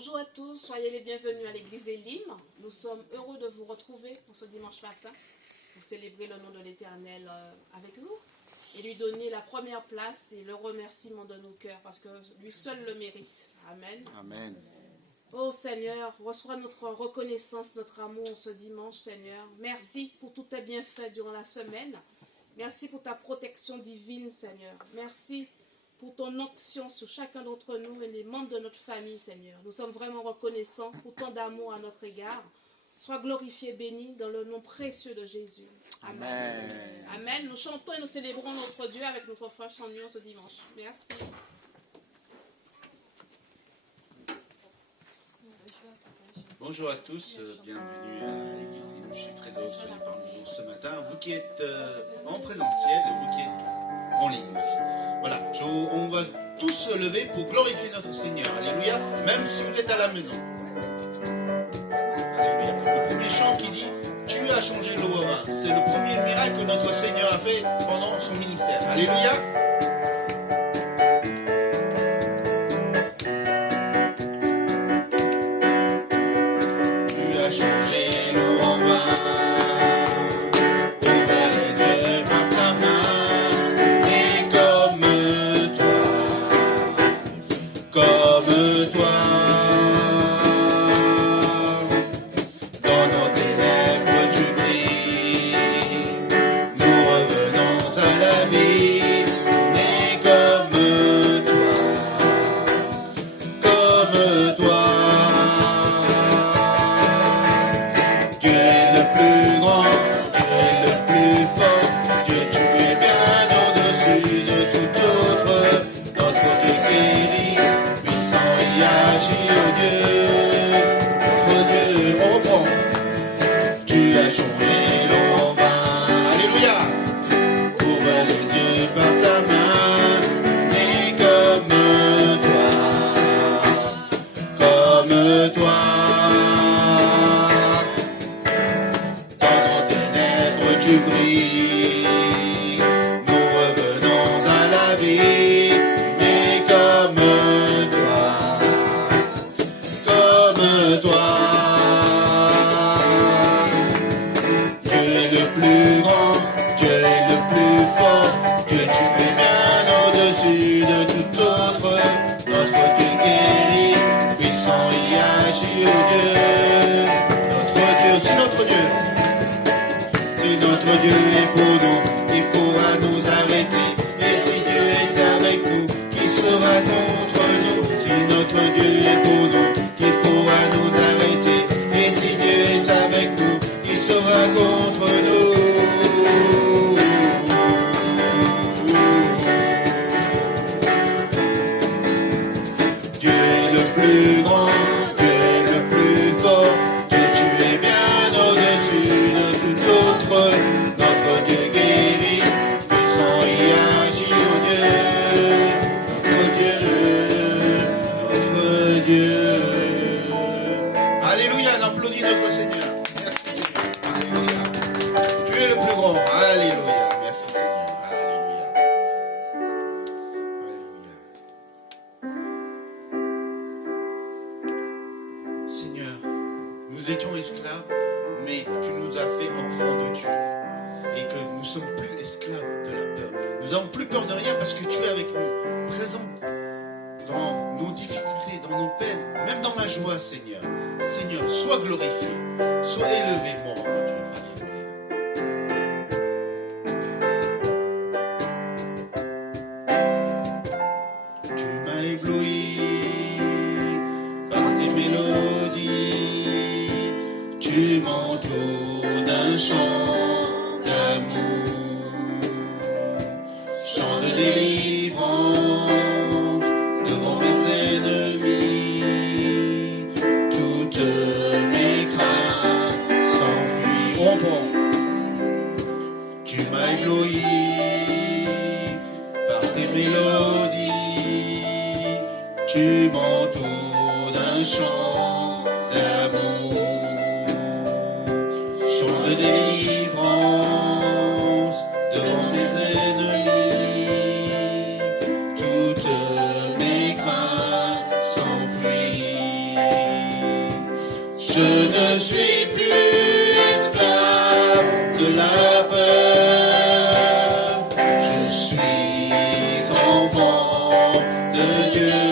Bonjour à tous, soyez les bienvenus à l'église Elim. Nous sommes heureux de vous retrouver pour ce dimanche matin pour célébrer le nom de l'Éternel avec vous et lui donner la première place et le remerciement de nos cœurs parce que lui seul le mérite. Amen. Amen. Oh Seigneur, reçois notre reconnaissance, notre amour ce dimanche, Seigneur. Merci pour tous tes bienfaits durant la semaine. Merci pour ta protection divine, Seigneur. Merci pour ton onction sur chacun d'entre nous et les membres de notre famille, Seigneur. Nous sommes vraiment reconnaissants pour tant d'amour à notre égard. Sois glorifié, béni dans le nom précieux de Jésus. Amen. Amen. Amen. Nous chantons et nous célébrons notre Dieu avec notre frère Chandion ce dimanche. Merci. Bonjour à tous, bienvenue à l'église. Je suis très heureux de soyez parmi nous ce matin. Vous qui êtes en présentiel et vous qui êtes en ligne aussi. Voilà, on va tous se lever pour glorifier notre Seigneur. Alléluia, même si vous êtes à la maison. Alléluia. Le premier chant qui dit « Tu as changé l'eau au vin », c'est le premier miracle que notre Seigneur a fait pendant son ministère. Alléluia. Toutes mes craintes s'enfuient. ne suis plus esclave de la peur. Je suis enfant de Dieu.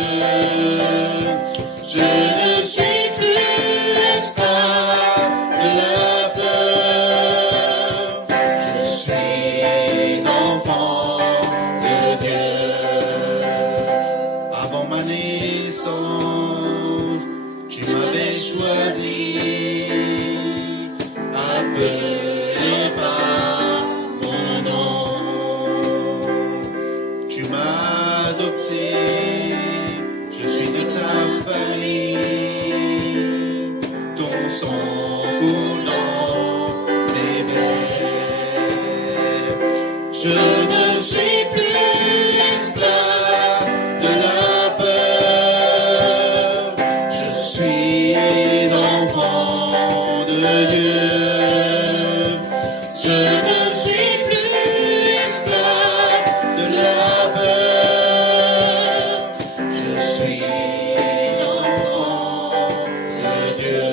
Je ne suis plus esclave de la peur. Je suis enfant de Dieu. Avant ma naissance, tu m'avais choisi, appelé par mon nom. Tu m'as adopté, je suis de ta famille. Ton sang coule dans mes veines. Je ne suis plus esclave de la peur. Je suis enfant de Dieu. Je ne suis plus esclave de la peur. Je suis enfant de Dieu.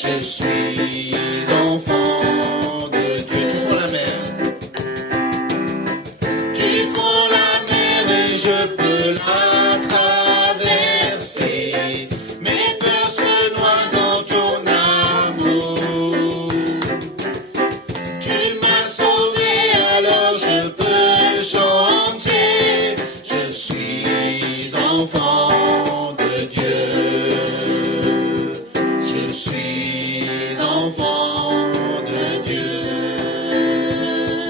Je suis enfant de Dieu. Tu fonds la mer. Tu fonds la mer et je peux la traverser. Mes peurs se noient dans ton amour. Tu m'as sauvé, alors je peux chanter. Je suis enfant de Dieu. Je suis enfant de Dieu.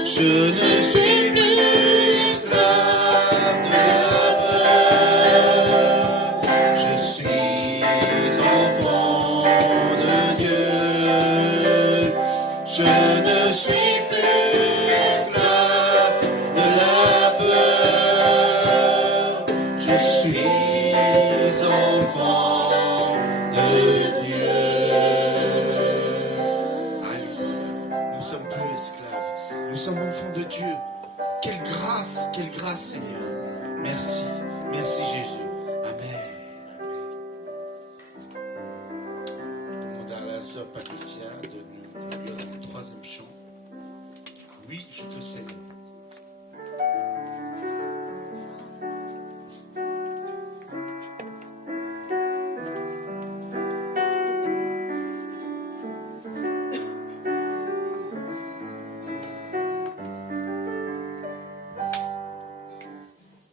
Je ne suis plus esclave de la peur. Je suis enfant de Dieu. Je ne suis plus esclave de la peur. Je suis enfant de Dieu. Alléluia. Nous sommes plus esclaves. Nous sommes enfants de Dieu. Quelle grâce, Seigneur. Merci, merci Jésus. Amen. Je demande à la sœur Patricia de nous conduire dans le troisième chant. Oui, je te salue.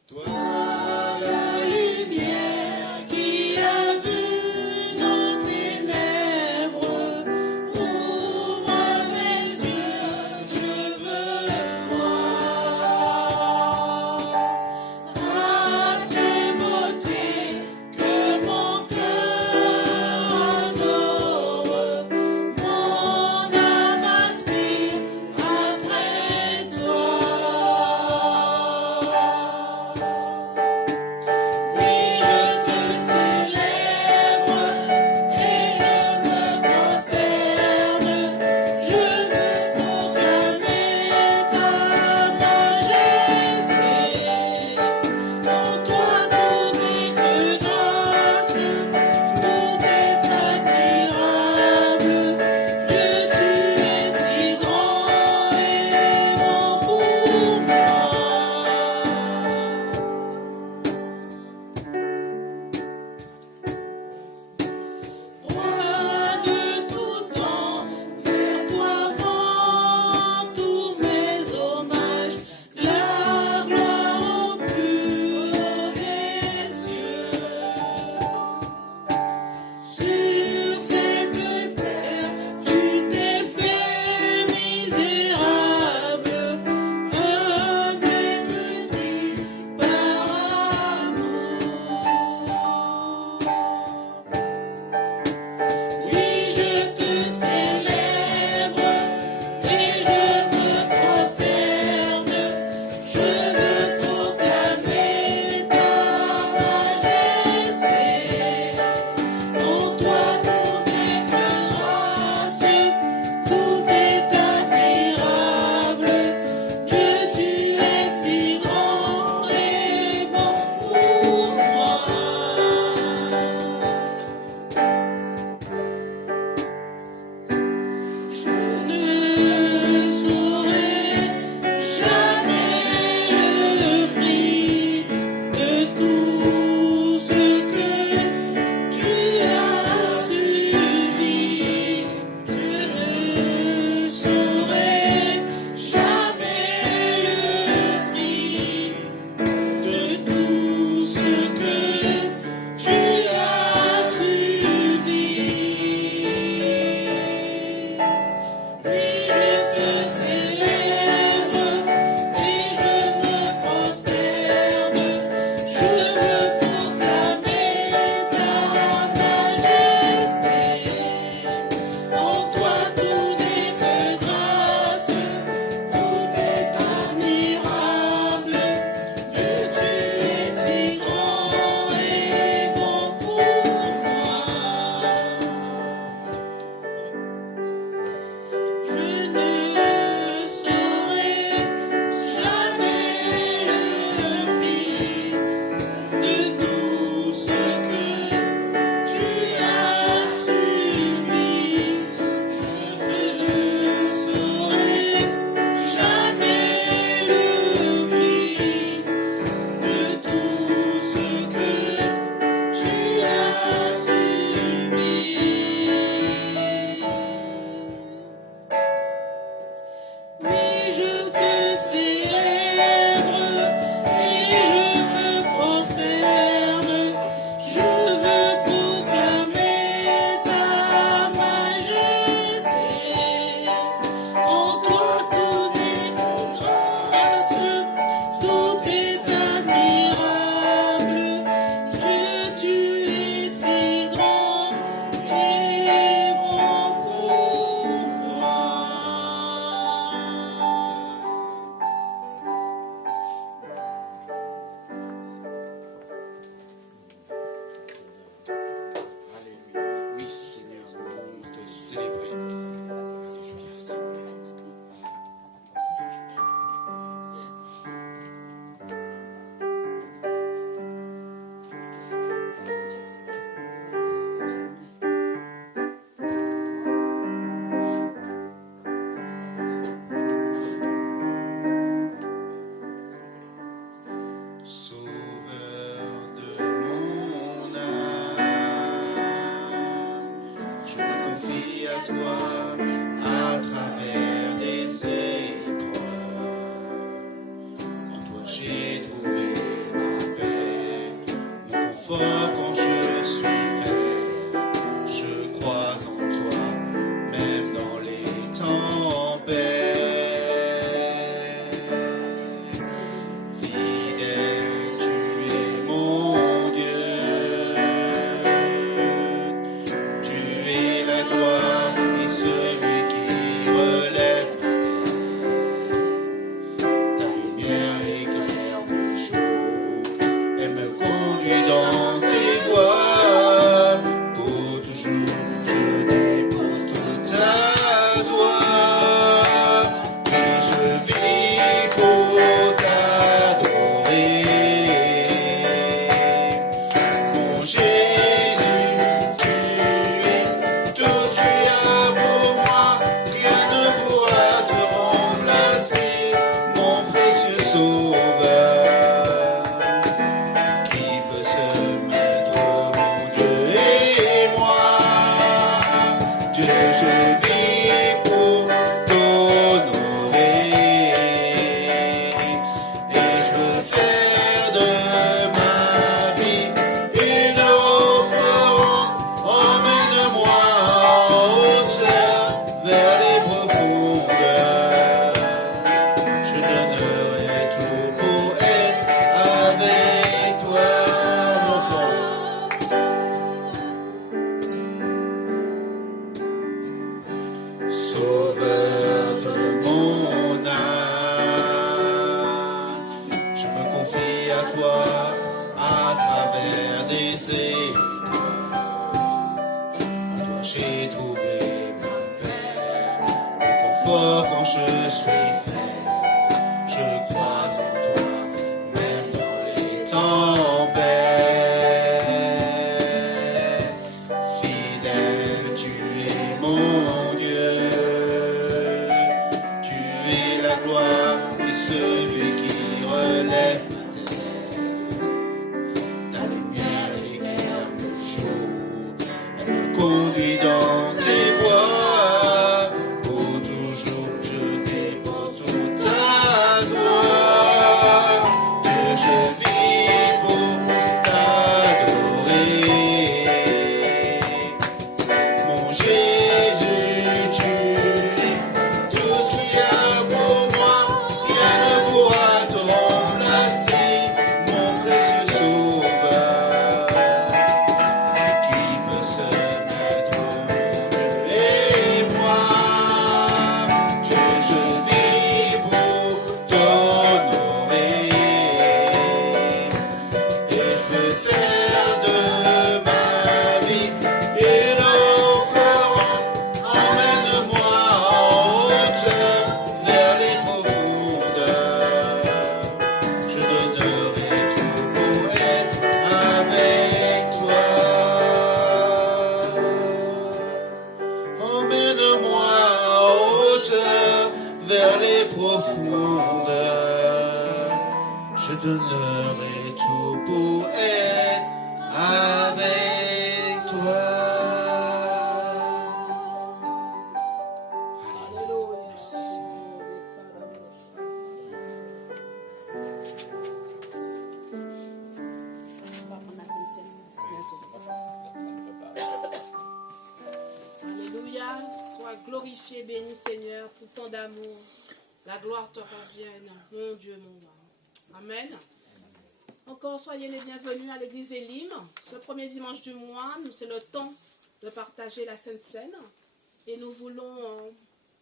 Toi, la lumière qui a vu nos ténèbres, ouvre mes yeux, je veux voir. confie à toi à travers des épreuves. En toi j'ai trouvé ma paix, mon confort quand je suis faible. Je crois en toi, même dans les tempêtes. Fidèle, tu es mon Dieu. Tu es la gloire et celui qui relève ma tête. Ta lumière éclaire le jour. Elle me conduit dans tes voies. Pour toujours, je dépose tout à toi. Et je vis pour t'adorer. Mon Jésus, tu es tout ce qu'il y a pour moi. Rien ne pourra te remplacer, mon précieux Sauveur. Qui peut se mettre, mon Dieu et moi? Dieu, je vis pour t'honorer. Et je veux faire de ma vie une offrande. Emmène-moi en hauteur vers les profondeurs. Je donnerai tout pour être avec toi. Sauveur de mon âme, je me confie à toi à travers des épreuves. En toi j'ai trouvé ma paix, mon confort quand je suis faible. Je crois en toi, même dans les tempêtes. Fidèle, tu es mon Dieu. Tu es la gloire et celui qui relève ma tête. Ta lumière éclaire le jour. Elle me conduit dans tes voies. Pour toujours, je dépose tout à toi. Dieu, je vis pour t'adorer. Mon Jésus, tu es tout ce qu'il y a pour moi. Rien ne pourra te remplacer, mon précieux Sauveur. Qui peut se mettre, mon Dieu et moi? Dieu, je vis pour t'honorer. Et je veux faire de ma vie une offrande. Emmène-moi en hauteur vers les profondeurs. Je donnerai tout pour être avec toi. Emmène-moi en hauteur vers les profondeurs. Je donnerai tout pour être avec toi. Alléluia. Merci, Seigneur. Alléluia. Sois glorifié, béni Seigneur, pour tant d'amour. La gloire te revienne, mon Dieu, mon roi. Amen. Encore soyez les bienvenus à l'église Elim. Ce premier dimanche du mois, c'est le temps de partager la Sainte Seine. Et nous voulons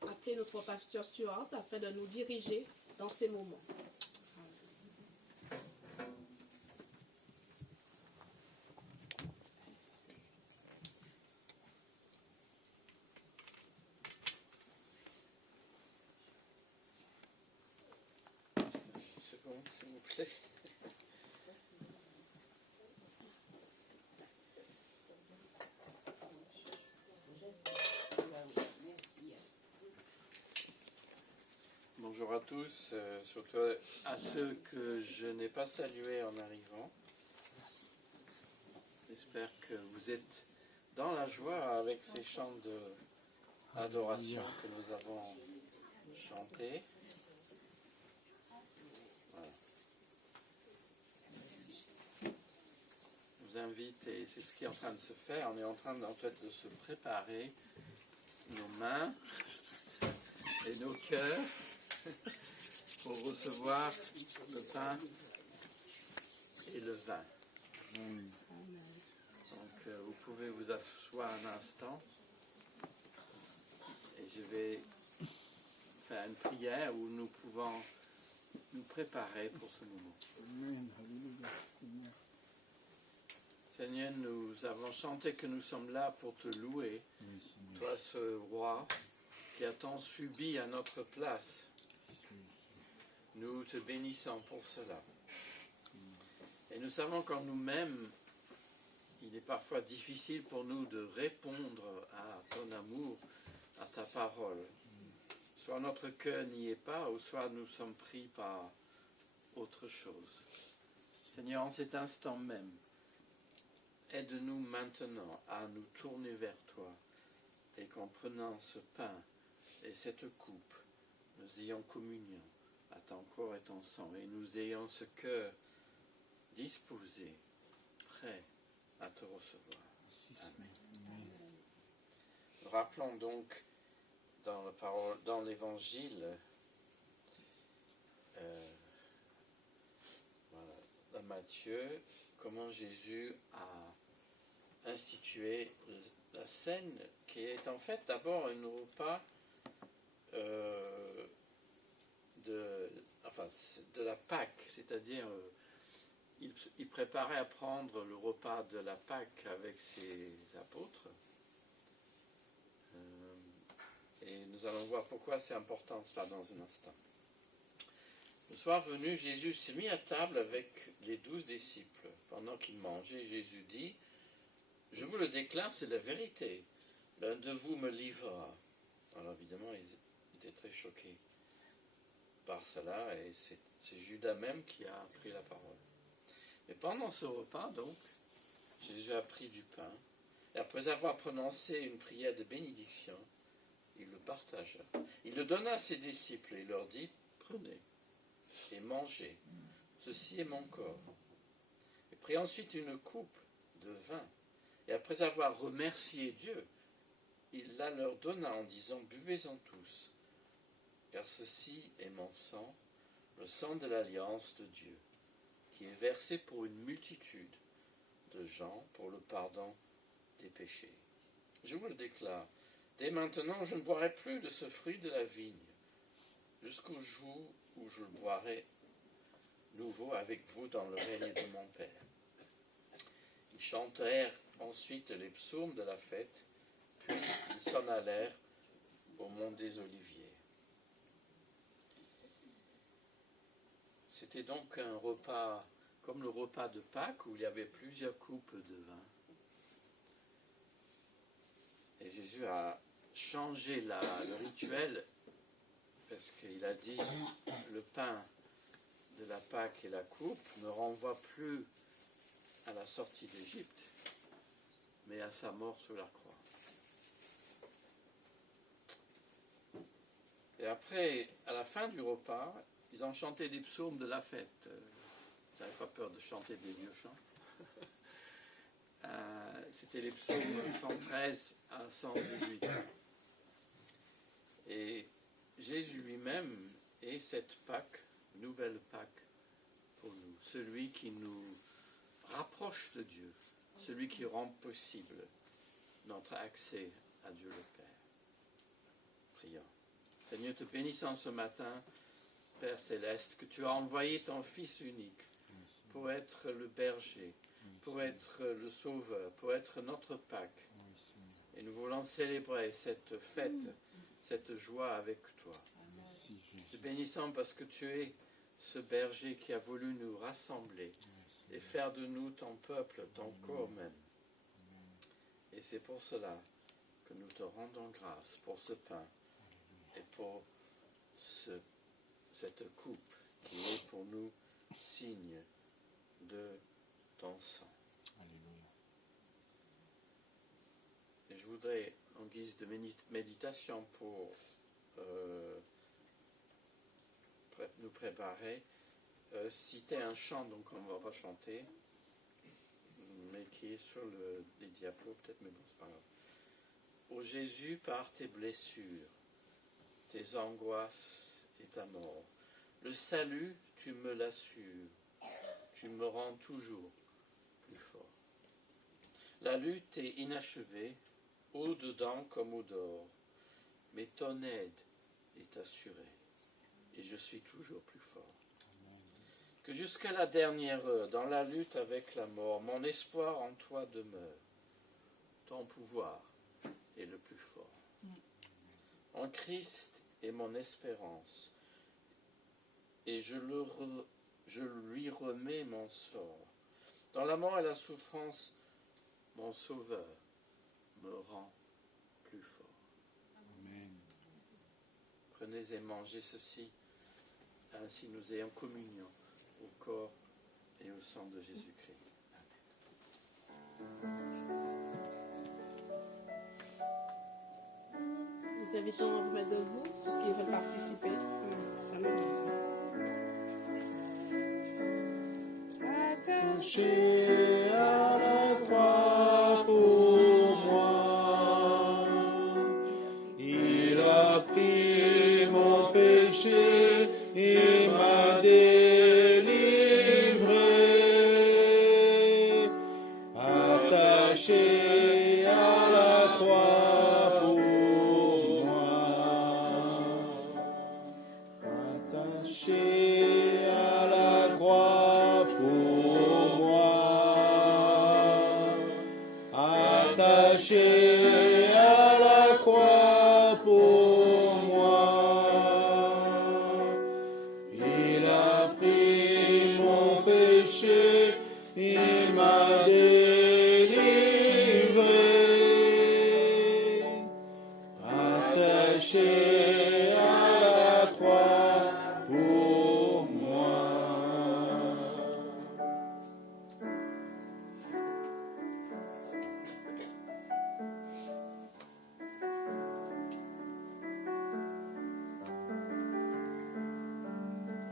appeler notre pasteur Stuart afin de nous diriger dans ces moments. Seconde, s'il vous plaît. Bonjour à tous, surtout à ceux que je n'ai pas salués en arrivant. J'espère que vous êtes dans la joie avec ces chants d'adoration que nous avons chantés. Voilà. Je vous invite, et c'est ce qui est en train de se faire, on est en train en fait de se préparer nos mains et nos cœurs pour recevoir le pain et le vin. Donc vous pouvez vous asseoir un instant et je vais faire une prière où nous pouvons nous préparer pour ce moment. Seigneur, nous avons chanté que nous sommes là pour te louer, toi ce roi qui a tant subi à notre place. Nous te bénissons pour cela. Et nous savons qu'en nous-mêmes, il est parfois difficile pour nous de répondre à ton amour, à ta parole. Soit notre cœur n'y est pas, ou soit nous sommes pris par autre chose. Seigneur, en cet instant même, aide-nous maintenant à nous tourner vers toi et qu'en prenant ce pain et cette coupe, nous ayons communion à ton corps et ton sang et nous ayons ce cœur disposé, prêt à te recevoir. Amen. Rappelons donc dans l'évangile dans Matthieu comment Jésus a institué la scène qui est en fait d'abord un repas de la Pâque, c'est-à-dire il préparait à prendre le repas de la Pâque avec ses apôtres. Et nous allons voir pourquoi c'est important cela dans un instant. Le soir venu, Jésus se mit à table avec les 12 disciples. Pendant qu'ils mangeaient, Jésus dit, « Je vous le déclare, c'est la vérité. L'un de vous me livrera. » Alors évidemment, ils étaient très choqués par cela, et c'est Judas même qui a pris la parole. Mais pendant ce repas, donc, Jésus a pris du pain, et après avoir prononcé une prière de bénédiction, il le partagea. Il le donna à ses disciples et leur dit, « Prenez et mangez, ceci est mon corps. » Il prit ensuite une coupe de vin, et après avoir remercié Dieu, il la leur donna en disant, « Buvez-en tous, car ceci est mon sang, le sang de l'alliance de Dieu, qui est versé pour une multitude de gens pour le pardon des péchés. Je vous le déclare, dès maintenant je ne boirai plus de ce fruit de la vigne, jusqu'au jour où je le boirai nouveau avec vous dans le règne de mon Père. » Ils chantèrent ensuite les psaumes de la fête, puis ils s'en allèrent au mont des Oliviers. C'était donc un repas comme le repas de Pâques où il y avait plusieurs coupes de vin. Et Jésus a changé le rituel parce qu'il a dit le pain de la Pâque et la coupe ne renvoient plus à la sortie d'Égypte, mais à sa mort sur la croix. Et après, à la fin du repas, ils ont chanté des psaumes de la fête. Vous n'avez pas peur de chanter des vieux chants. C'était les psaumes 113 à 118. Et Jésus lui-même est cette Pâque, nouvelle Pâque pour nous. Celui qui nous rapproche de Dieu, celui qui rend possible notre accès à Dieu le Père. Prions. Seigneur, te bénissant ce matin, Père Céleste, que tu as envoyé ton Fils unique pour être le berger, pour être le sauveur, pour être notre Pâque. Et nous voulons célébrer cette fête, cette joie avec toi. Te bénissons parce que tu es ce berger qui a voulu nous rassembler et faire de nous ton peuple, ton corps même. Et c'est pour cela que nous te rendons grâce pour ce pain et pour cette coupe qui est pour nous signe de ton sang. Alléluia. Et je voudrais, en guise de méditation pour nous préparer, citer un chant, donc on ne va pas chanter, mais qui est sur les diapos, peut-être, mais bon, c'est pas grave. Ô Jésus, par tes blessures, tes angoisses et ta mort, le salut, tu me l'assures, tu me rends toujours plus fort. La lutte est inachevée, au-dedans comme au-dehors, mais ton aide est assurée, et je suis toujours plus fort. Que jusqu'à la dernière heure, dans la lutte avec la mort, mon espoir en toi demeure. Ton pouvoir est le plus fort. En Christ est mon espérance, et je lui remets mon sort. Dans la mort et la souffrance, mon Sauveur me rend plus fort. Amen. Prenez et mangez ceci, ainsi nous ayons communion au corps et au sang de Jésus-Christ. Nous invitons à vous mettre debout, ceux qui veulent participer. Ça m'amuse. Attaché à la croix pour moi, il a pris mon péché, il m'a délivré. Attaché à la croix pour moi, attaché à la croix pour moi, attaché à la croix pour moi. Il a pris mon péché, il m'a délivré. Attaché à la croix pour moi.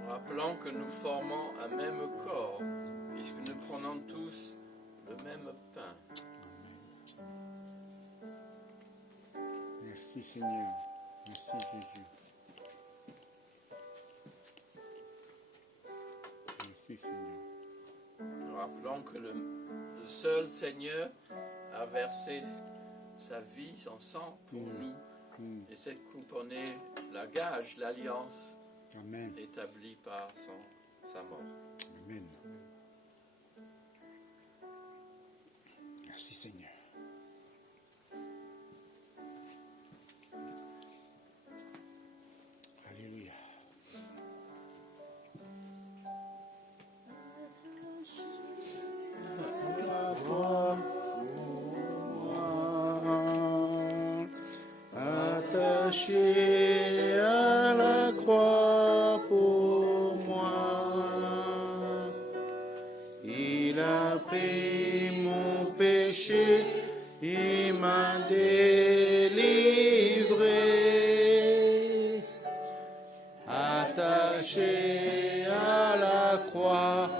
Rappelons que nous formons un même corps, puisque nous prenons tous le même pain. Merci Seigneur. Merci Jésus. Merci Seigneur. Nous rappelons que le seul Seigneur a versé sa vie, son sang pour nous. Et cette coupe en est la gage, l'alliance Amen. établie par sa mort. Amen. Merci Seigneur. Alléluia. La croix pour moi, attaché à la croix pour moi, il a pris mon péché, il m'a délivré. Attaché à la croix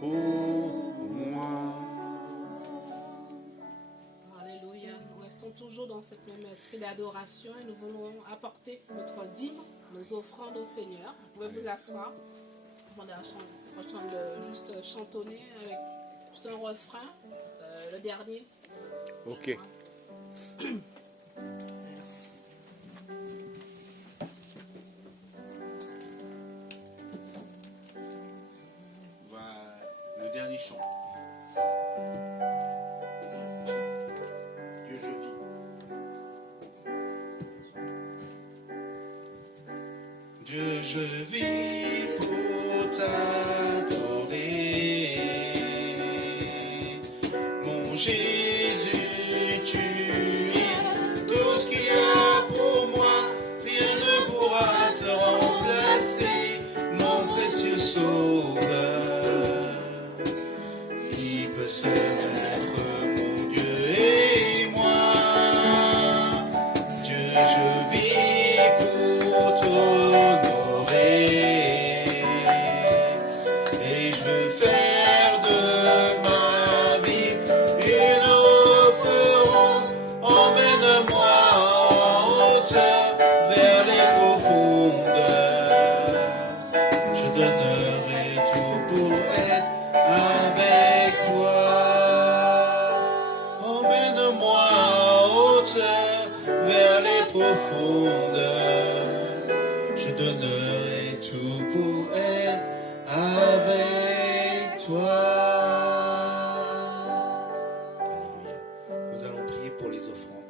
pour moi. Alléluia. Nous restons toujours dans cet même esprit d'adoration et nous voulons apporter notre dîme, nos offrandes au Seigneur. Vous pouvez vous asseoir. On va juste chantonner avec juste un refrain, le dernier. Ok. Merci. Le dernier chant. Dieu, je vis. Dieu, je vis pour t'adorer. Mon Jésus, tu es tout ce qu'il y a pour moi. Rien ne pourra te remplacer, mon précieux Sauveur. Qui peut se mettre, mon Dieu et moi? profondeurs. Je donnerai tout pour être avec toi. Alléluia. Nous allons prier pour les offrandes.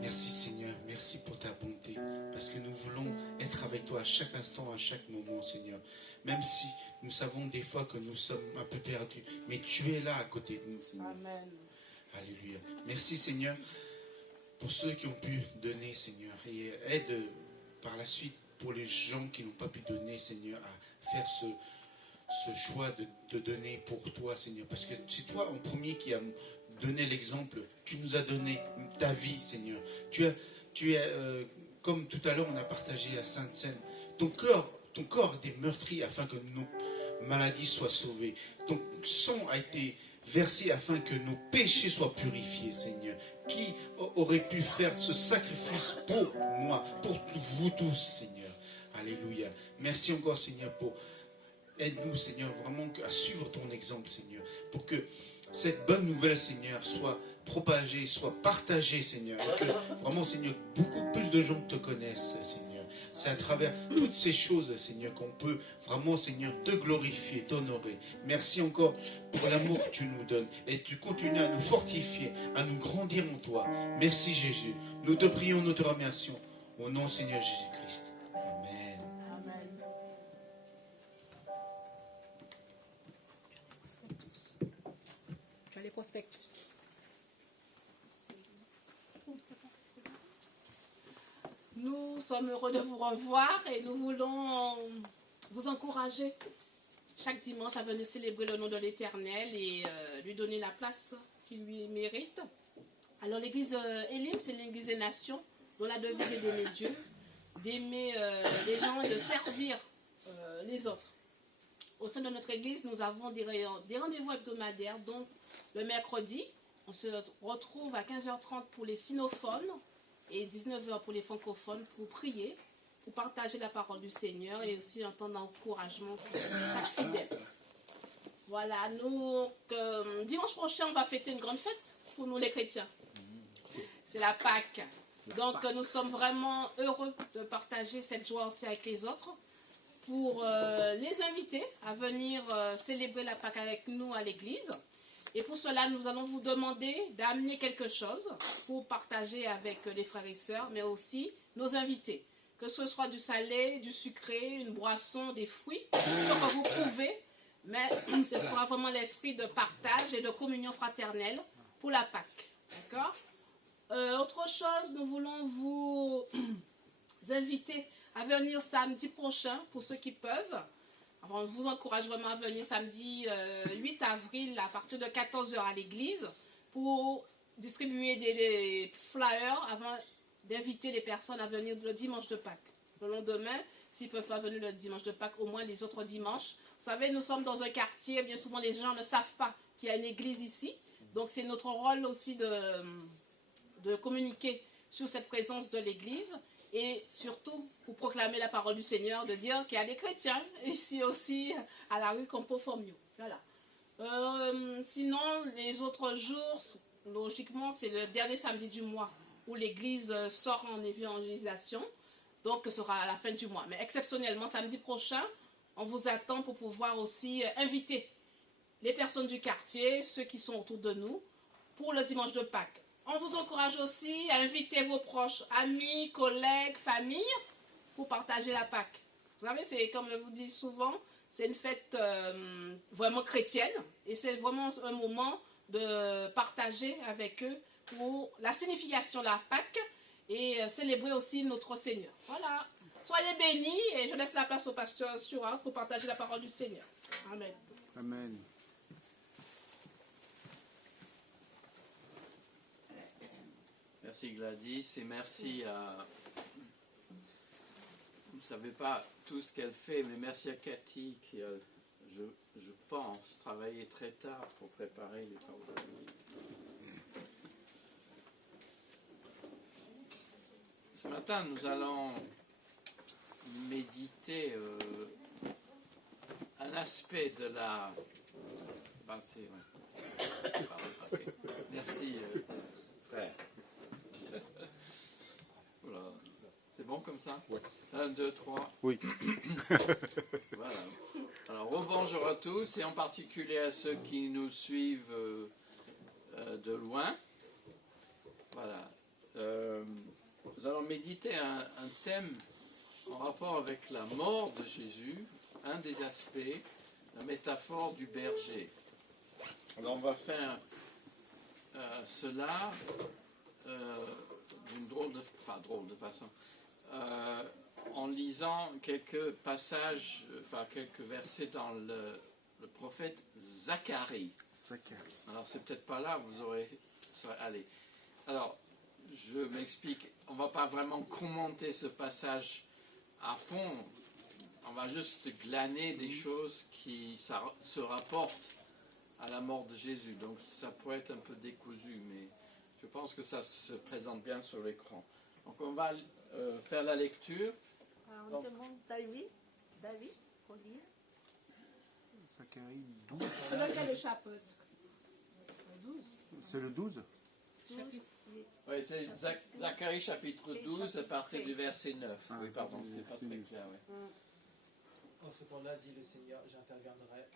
Merci Seigneur, merci pour ta bonté, parce que nous voulons être avec toi à chaque instant, à chaque moment, Seigneur. Même si nous savons des fois que nous sommes un peu perdus, mais tu es là à côté de nous, Seigneur. Amen. Alléluia. Merci Seigneur pour ceux qui ont pu donner, Seigneur, et aide par la suite pour les gens qui n'ont pas pu donner, Seigneur, à faire ce choix de donner pour toi, Seigneur, parce que c'est toi en premier qui as donné l'exemple. Tu nous as donné ta vie, Seigneur. Tu es comme tout à l'heure on a partagé à Sainte-Seine, ton corps est meurtri afin que nos maladies soient sauvées. Ton sang a été versé afin que nos péchés soient purifiés, Seigneur. Qui aurait pu faire ce sacrifice pour moi, pour vous tous, Seigneur? Alléluia. Merci encore, Seigneur, pour aide-nous, Seigneur, vraiment à suivre ton exemple, Seigneur, pour que cette bonne nouvelle, Seigneur, soit propagée, soit partagée, Seigneur, et que vraiment, Seigneur, beaucoup plus de gens te connaissent, Seigneur. C'est à travers toutes ces choses, Seigneur, qu'on peut vraiment, Seigneur, te glorifier, t'honorer. Merci encore pour l'amour que tu nous donnes, et tu continues à nous fortifier, à nous grandir en toi. Merci, Jésus. Nous te prions, nous te remercions. Au nom, Seigneur Jésus-Christ. Amen. Amen. Tu as les prospectus. Nous sommes heureux de vous revoir et nous voulons vous encourager chaque dimanche à venir célébrer le nom de l'Éternel et lui donner la place qu'il lui mérite. Alors l'église Elim, c'est l'église des nations dont la devise est d'aimer Dieu, d'aimer les gens et de servir les autres. Au sein de notre église, nous avons des rendez-vous hebdomadaires, donc le mercredi, on se retrouve à 15h30 pour les sinophones et 19h pour les francophones pour prier, pour partager la parole du Seigneur et aussi entendre l'encouragement pour chaque fidèle. Voilà, nous, dimanche prochain, on va fêter une grande fête pour nous les chrétiens. C'est la Pâque. Donc nous sommes vraiment heureux de partager cette joie aussi avec les autres, pour les inviter à venir célébrer la Pâque avec nous à l'église. Et pour cela, nous allons vous demander d'amener quelque chose pour partager avec les frères et sœurs, mais aussi nos invités. Que ce soit du salé, du sucré, une boisson, des fruits, ce que vous pouvez, mais ce sera vraiment l'esprit de partage et de communion fraternelle pour la Pâque. D'accord ? Autre chose, nous voulons vous inviter à venir samedi prochain, pour ceux qui peuvent. Alors, on vous encourage vraiment à venir samedi 8 avril à partir de 14h à l'église pour distribuer des flyers avant d'inviter les personnes à venir le dimanche de Pâques. Le lendemain, s'ils ne peuvent pas venir le dimanche de Pâques, au moins les autres dimanches. Vous savez, nous sommes dans un quartier, bien souvent les gens ne savent pas qu'il y a une église ici. Donc c'est notre rôle aussi de communiquer sur cette présence de l'église. Et surtout, pour proclamer la parole du Seigneur, de dire qu'il y a des chrétiens ici aussi, à la rue Campo-Formio. Voilà. Sinon, les autres jours, logiquement, c'est le dernier samedi du mois où l'église sort en évangélisation. Donc, ce sera à la fin du mois. Mais exceptionnellement, samedi prochain, on vous attend pour pouvoir aussi inviter les personnes du quartier, ceux qui sont autour de nous, pour le dimanche de Pâques. On vous encourage aussi à inviter vos proches, amis, collègues, familles, pour partager la Pâque. Vous savez, c'est comme je vous dis souvent, c'est une fête vraiment chrétienne. Et c'est vraiment un moment de partager avec eux pour la signification de la Pâque et célébrer aussi notre Seigneur. Voilà. Soyez bénis et je laisse la place au pasteur Stuart pour partager la parole du Seigneur. Amen. Amen. Merci Gladys et merci à... Vous ne savez pas tout ce qu'elle fait, mais merci à Cathy qui a, je pense, travaillé très tard pour préparer les paroles. Ce matin, nous allons méditer un aspect de la... Merci, frère. bon comme ça? Ouais. 1, 2, 3. Oui. Voilà. Alors, rebonjour à tous, et en particulier à ceux qui nous suivent de loin. Voilà. Nous allons méditer un thème en rapport avec la mort de Jésus, un des aspects, la métaphore du berger. Alors, on va faire cela d'une drôle de façon, en lisant quelques passages, quelques versets dans le prophète Zacharie. Alors c'est peut-être pas là, vous aurez... Allez. Alors, je m'explique, on ne va pas vraiment commenter ce passage à fond, on va juste glaner des choses qui se rapportent à la mort de Jésus. Donc ça pourrait être un peu décousu, mais je pense que ça se présente bien sur l'écran. Donc on va faire la lecture. On demande David pour lire. Zacharie 12. C'est lequel le chapitre? C'est le 12? 12, oui. Oui, c'est Zacharie chapitre 12 à partir du verset 9. Oui, pardon, c'est pas très clair. Oui. En ce temps-là, dit le Seigneur, j'interviendrai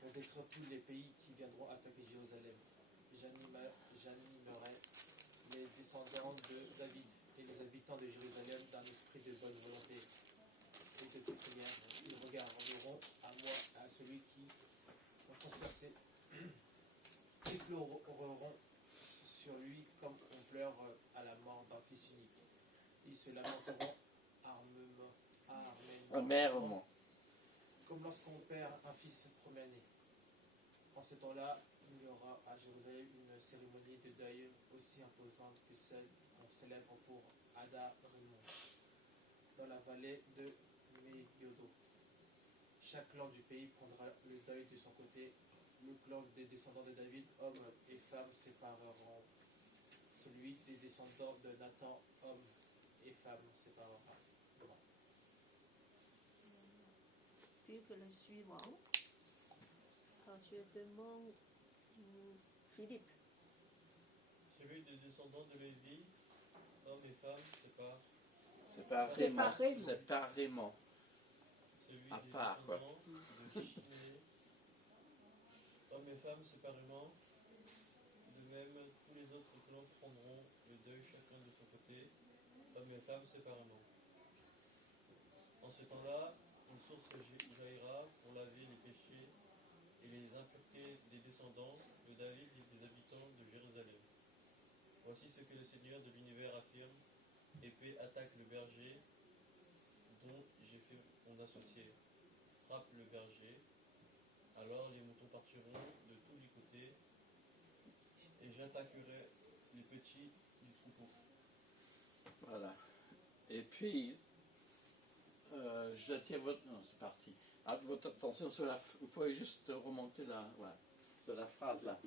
pour détruire tous les pays qui viendront attaquer Jérusalem. J'animerai les descendants de David et les habitants de Jérusalem d'un esprit de bonne volonté et de toute prière. Ils regarderont à moi, à celui qui m'a transpercé. Ils pleureront sur lui comme on pleure à la mort d'un fils unique. Ils se lamenteront Amèrement. Comme lorsqu'on perd un fils premier-né. En ce temps-là, il y aura à Jérusalem une cérémonie de deuil aussi imposante que celle qu'on célèbre pour Ada-Rimon, dans la vallée de Megiddo. Chaque clan du pays prendra le deuil de son côté. Le clan des descendants de David, hommes et femmes, sépareront. Celui des descendants de Nathan, hommes et femmes, séparera. Puis que le suivant, alors je demande Philippe. Celui des descendants de Lévi, hommes et femmes, Séparément. Celui À des part, quoi. descendants de Chiné, hommes et femmes séparément. De même, tous les autres clans prendront le deuil chacun de son côté, hommes et femmes séparément. En ce temps-là, une source jaillira pour laver les péchés et les impuretés des descendants de David et des habitants de Jérusalem. Voici ce que le Seigneur de l'univers affirme. Épée attaque le berger dont j'ai fait mon associé. Frappe le berger. Alors les moutons partiront de tous les côtés et j'attaquerai les petits du troupeau. Voilà. Et puis, j'attire votre... Non, c'est parti. Votre attention sur la... Vous pouvez juste remonter sur la phrase là.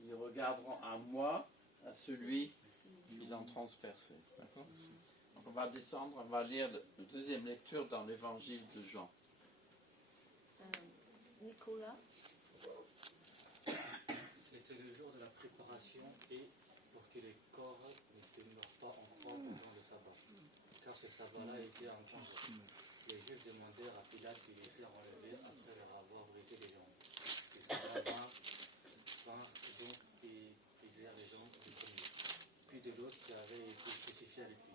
Ils regarderont à moi, à celui qu'ils ont transpercé. D'accord? Donc on va descendre, on va lire la deuxième lecture dans l'évangile de Jean. Nicolas. C'était le jour de la préparation et pour que les corps ne demeurent pas encore pendant le sabbat, car ce sabbat-là était en temps. Les Juifs demandèrent à Pilate de les faire enlever après leur avoir brisé les jambes. Les soldats vinrent donc et brisèrent les jambes du premier, puis de l'autre qui avait été crucifié avec lui.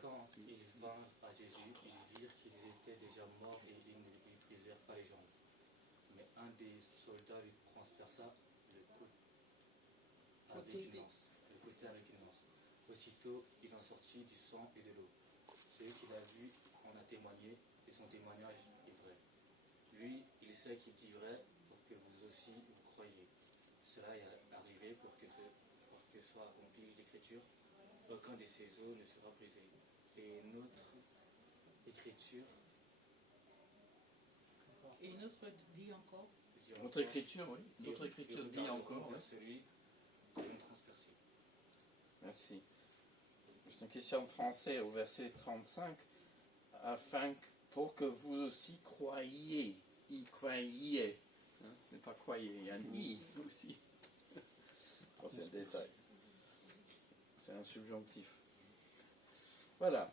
Quand ils vinrent à Jésus, ils virent qu'ils étaient déjà morts et ils ne lui brisèrent pas les jambes. Mais un des soldats lui transperça le côté avec une lance. Aussitôt, il en sortit du sang et de l'eau. Celui qui l'a vu en a témoigné, et son témoignage est vrai. Lui, il sait qu'il dit vrai pour que vous aussi vous croyiez. Cela est arrivé pour que soit accomplie l'Écriture. Aucun de ses os ne sera brisé. Et notre Écriture... Et notre dit encore. Notre Écriture, oui. Notre Écriture dit encore. Oui. Celui qui nous transpercé. Merci. C'est une question française au verset 35. Afin que, pour que vous aussi croyiez. Y croyiez. Hein, ce n'est pas croyez, il y a un i aussi. Oh, c'est un détail. C'est un subjonctif. Voilà.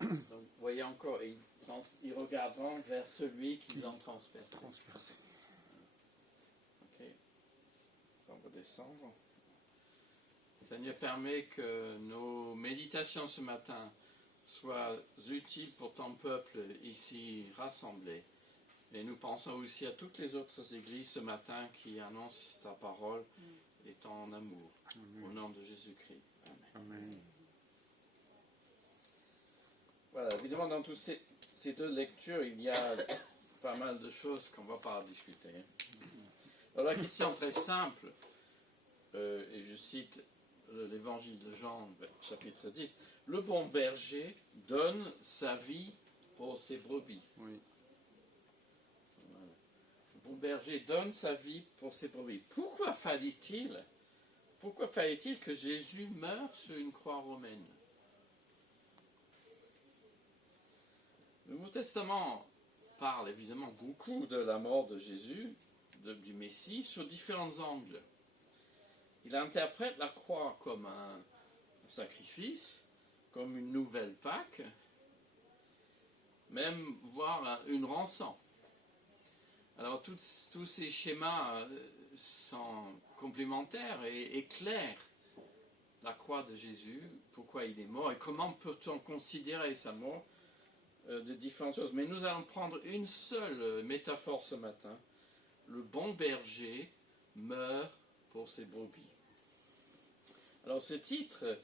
Donc, vous voyez encore, ils regarderont vers celui qu'ils ont transpercé. Ok. On va descendre. Seigneur, permet que nos méditations ce matin soient utiles pour ton peuple ici rassemblé. Et nous pensons aussi à toutes les autres églises ce matin qui annoncent ta parole et ton amour. Amen. Au nom de Jésus-Christ. Amen. Amen. Voilà, évidemment, dans toutes ces deux lectures, il y a pas mal de choses qu'on ne va pas discuter. Alors, la question très simple, et je cite l'évangile de Jean, chapitre 10, le bon berger donne sa vie pour ses brebis. Oui. Voilà. Le bon berger donne sa vie pour ses brebis. Pourquoi fallait-il que Jésus meure sur une croix romaine? Le Nouveau Testament parle évidemment beaucoup de la mort de Jésus, du Messie, sur différents angles. Il interprète la croix comme un sacrifice, comme une nouvelle Pâque, même voire une rançon. Alors tous ces schémas sont complémentaires et éclairent la croix de Jésus, pourquoi il est mort et comment peut-on considérer sa mort de différentes choses. Mais nous allons prendre une seule métaphore ce matin. Le bon berger meurt pour ses brebis. Alors ce titre,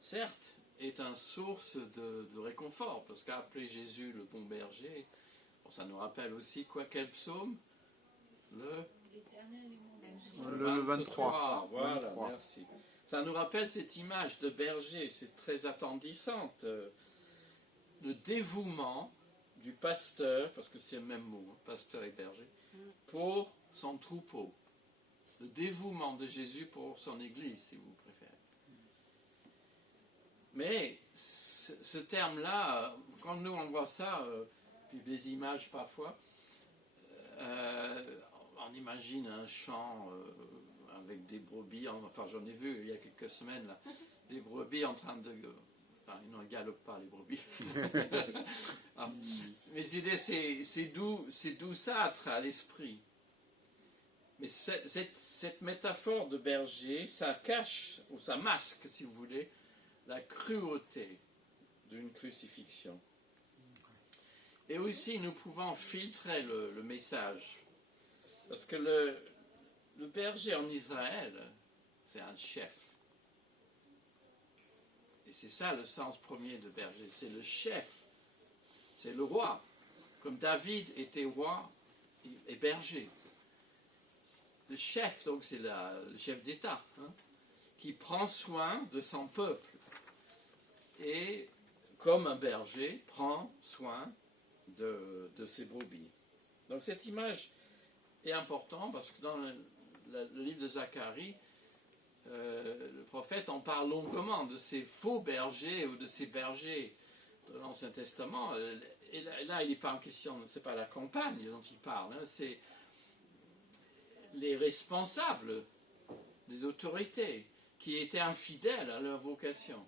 certes, est une source de réconfort, parce qu'appeler Jésus le bon berger, bon, ça nous rappelle aussi quoi, quel psaume? Le 23. Voilà, 23. Merci. Ça nous rappelle cette image de berger, c'est très attendissante. Le dévouement du pasteur, parce que c'est le même mot, pasteur et berger, pour son troupeau. Le dévouement de Jésus pour son Église, si vous préférez. Mais ce terme-là, quand nous on voit ça, puis des images parfois, on imagine un champ avec des brebis, enfin j'en ai vu il y a quelques semaines, là, des brebis en train de... Enfin, ils ne galopent pas, les brebis. Mais c'est douceâtre à l'esprit. Mais cette métaphore de berger, ça cache, ou ça masque, si vous voulez, la cruauté d'une crucifixion. Et aussi, nous pouvons filtrer le message. Parce que le berger en Israël, c'est un chef. Et c'est ça le sens premier de berger, c'est le chef, c'est le roi. Comme David était roi et berger. Le chef, donc c'est le chef d'État, qui prend soin de son peuple. Et comme un berger, prend soin de ses brebis. Donc cette image est importante parce que dans le livre de Zacharie, le prophète en parle longuement de ces faux bergers ou de ces bergers de l'Ancien Testament. Et là, il n'est pas en question, ce n'est pas la campagne dont il parle, c'est les responsables, les autorités qui étaient infidèles à leur vocation.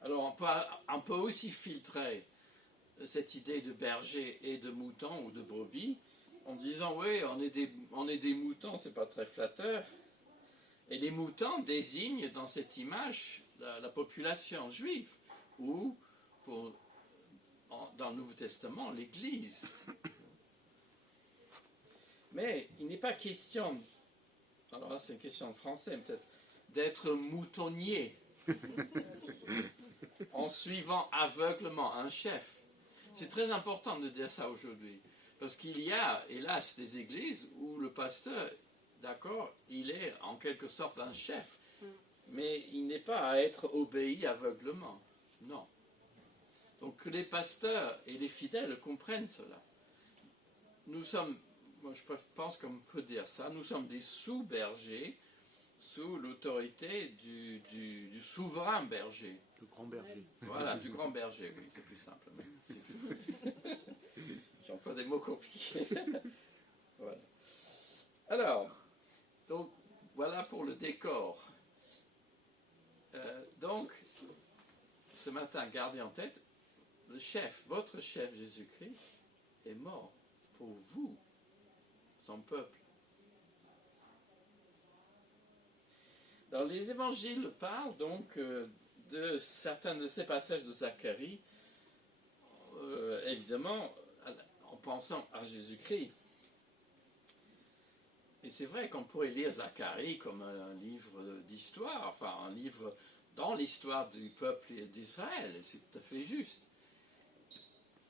Alors on peut aussi filtrer cette idée de berger et de mouton ou de brebis en disant oui, on est des moutons, c'est pas très flatteur. Et les moutons désignent dans cette image la population juive, ou dans le Nouveau Testament, l'Église. Mais il n'est pas question, alors là c'est une question en français peut-être, d'être moutonnier en suivant aveuglement un chef. C'est très important de dire ça aujourd'hui, parce qu'il y a, hélas, des églises où le pasteur, d'accord, il est en quelque sorte un chef, mais il n'est pas à être obéi aveuglement. Non. Donc que les pasteurs et les fidèles comprennent cela. Nous sommes, moi je pense qu'on peut dire ça, nous sommes des sous-bergers sous l'autorité du souverain berger. Du grand berger. Voilà, du grand berger, oui, c'est plus simple. J'emploie des mots compliqués. Voilà. Alors, donc, pour le décor. Donc, ce matin, gardez en tête, le chef, votre chef Jésus-Christ, est mort pour vous, son peuple. Dans les évangiles parlent donc de certains de ces passages de Zacharie, évidemment, en pensant à Jésus-Christ. Et c'est vrai qu'on pourrait lire Zacharie comme un livre d'histoire, enfin un livre dans l'histoire du peuple d'Israël, c'est tout à fait juste.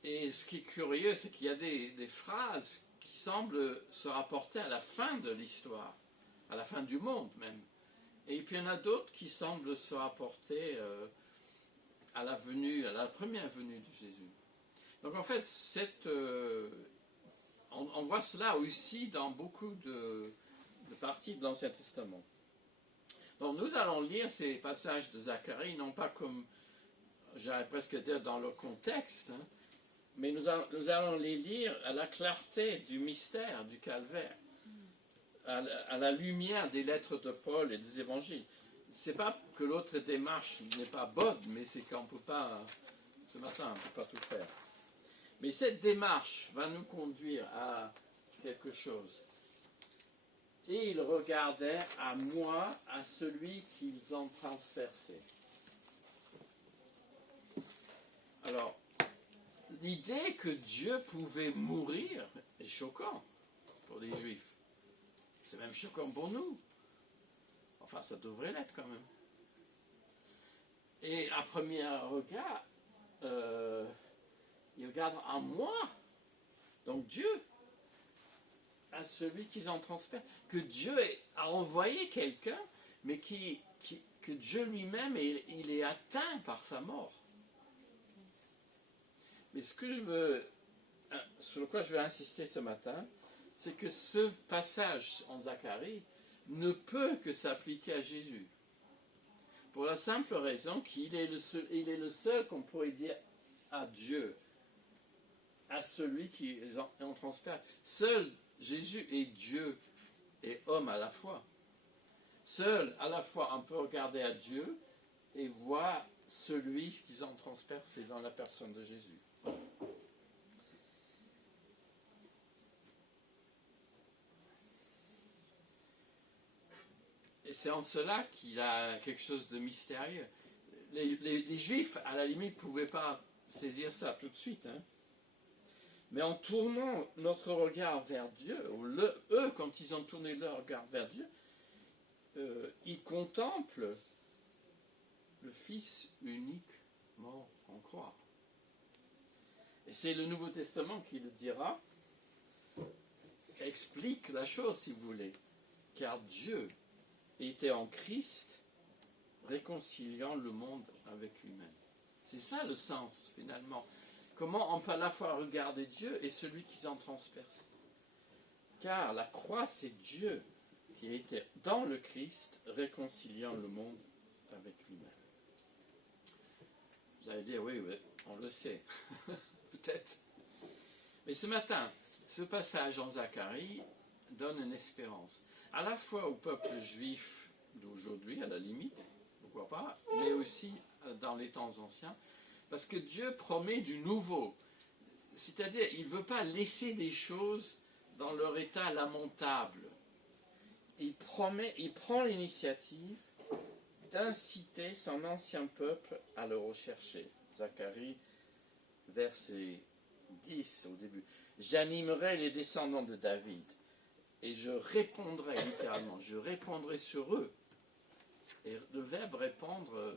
Et ce qui est curieux, c'est qu'il y a des phrases qui semblent se rapporter à la fin de l'histoire, à la fin du monde même. Et puis il y en a d'autres qui semblent se rapporter à la première venue de Jésus. Donc en fait, on voit cela aussi dans beaucoup de parties de l'Ancien Testament. Donc nous allons lire ces passages de Zacharie, non pas comme, j'allais presque dire, dans le contexte, hein, mais nous allons les lire à la clarté du mystère du calvaire, à la lumière des lettres de Paul et des évangiles. C'est pas que l'autre démarche n'est pas bonne, mais c'est qu'on ne peut pas, ce matin, on ne peut pas tout faire. Mais cette démarche va nous conduire à quelque chose. Et ils regardèrent à moi, à celui qu'ils ont transpercé. Alors, l'idée que Dieu pouvait mourir est choquant pour les Juifs. C'est même choquant pour nous. Enfin, ça devrait l'être quand même. Et à premier regard, ils regardent à moi, donc Dieu, à celui qu'ils ont transpercé. Que Dieu a envoyé quelqu'un, mais que Dieu lui-même, il est atteint par sa mort. Mais sur quoi je veux insister ce matin, c'est que ce passage en Zacharie ne peut que s'appliquer à Jésus. Pour la simple raison qu'il est le seul qu'on pourrait dire à Dieu, à celui qui en transperce. Seul Jésus est Dieu et homme à la fois. Seul à la fois on peut regarder à Dieu et voir celui qu'ils ont transpercé dans la personne de Jésus. Et c'est en cela qu'il a quelque chose de mystérieux. Les Juifs, à la limite, ne pouvaient pas saisir ça tout de suite. Hein. Mais en tournant notre regard vers Dieu, eux, quand ils ont tourné leur regard vers Dieu, ils contemplent le Fils unique mort en croix. Et c'est le Nouveau Testament qui le dira, explique la chose si vous voulez, car Dieu était en Christ, réconciliant le monde avec lui-même. C'est ça le sens, finalement. Comment on peut à la fois regarder Dieu et celui qui en transperce. Car la croix, c'est Dieu qui était dans le Christ, réconciliant le monde avec lui-même. Vous allez dire, oui, on le sait. Peut-être. Mais ce matin, ce passage en Zacharie donne une espérance. À la fois au peuple juif d'aujourd'hui, à la limite, pourquoi pas, mais aussi dans les temps anciens, parce que Dieu promet du nouveau. C'est-à-dire, il ne veut pas laisser des choses dans leur état lamentable. Il prend l'initiative d'inciter son ancien peuple à le rechercher. Zacharie, verset 10 au début. J'animerai les descendants de David et je répondrai, littéralement, je répondrai sur eux. Et le verbe répondre,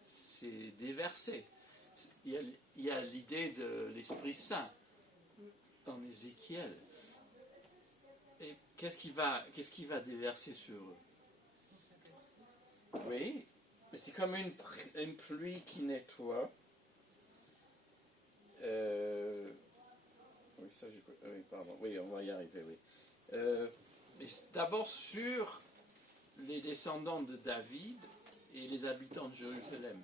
c'est déverser. Il y a l'idée de l'Esprit Saint dans Ézéchiel. Et qu'est-ce qui va déverser sur eux? Oui, mais c'est comme une pluie qui nettoie. Oui, on va y arriver, oui. D'abord sur les descendants de David et les habitants de Jérusalem.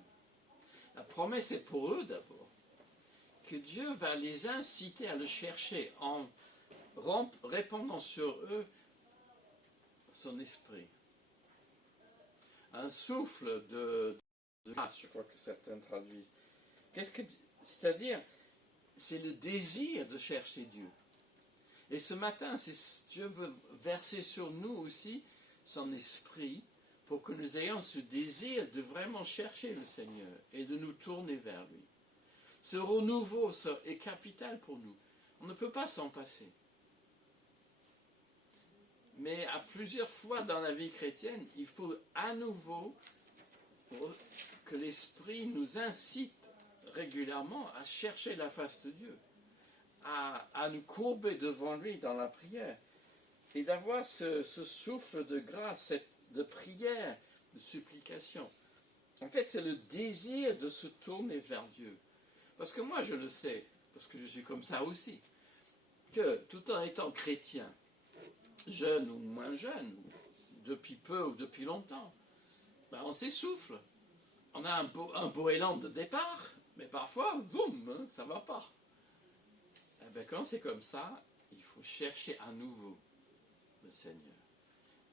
La promesse est pour eux d'abord, que Dieu va les inciter à le chercher en répandant sur eux son esprit. un souffle de grâce, je crois que certains traduisent. C'est-à-dire, c'est le désir de chercher Dieu. Et ce matin, Dieu veut verser sur nous aussi son esprit pour que nous ayons ce désir de vraiment chercher le Seigneur et de nous tourner vers lui. Ce renouveau est capital pour nous. On ne peut pas s'en passer. Mais à plusieurs fois dans la vie chrétienne, il faut à nouveau que l'Esprit nous incite régulièrement à chercher la face de Dieu, à nous courber devant lui dans la prière et d'avoir ce souffle de grâce, de prière, de supplication. En fait, c'est le désir de se tourner vers Dieu. Parce que moi, je le sais, parce que je suis comme ça aussi, que tout en étant chrétien, jeune ou moins jeune, depuis peu ou depuis longtemps, ben on s'essouffle. On a un beau élan de départ, mais parfois, boum, ça ne va pas. Et ben quand c'est comme ça, il faut chercher à nouveau le Seigneur.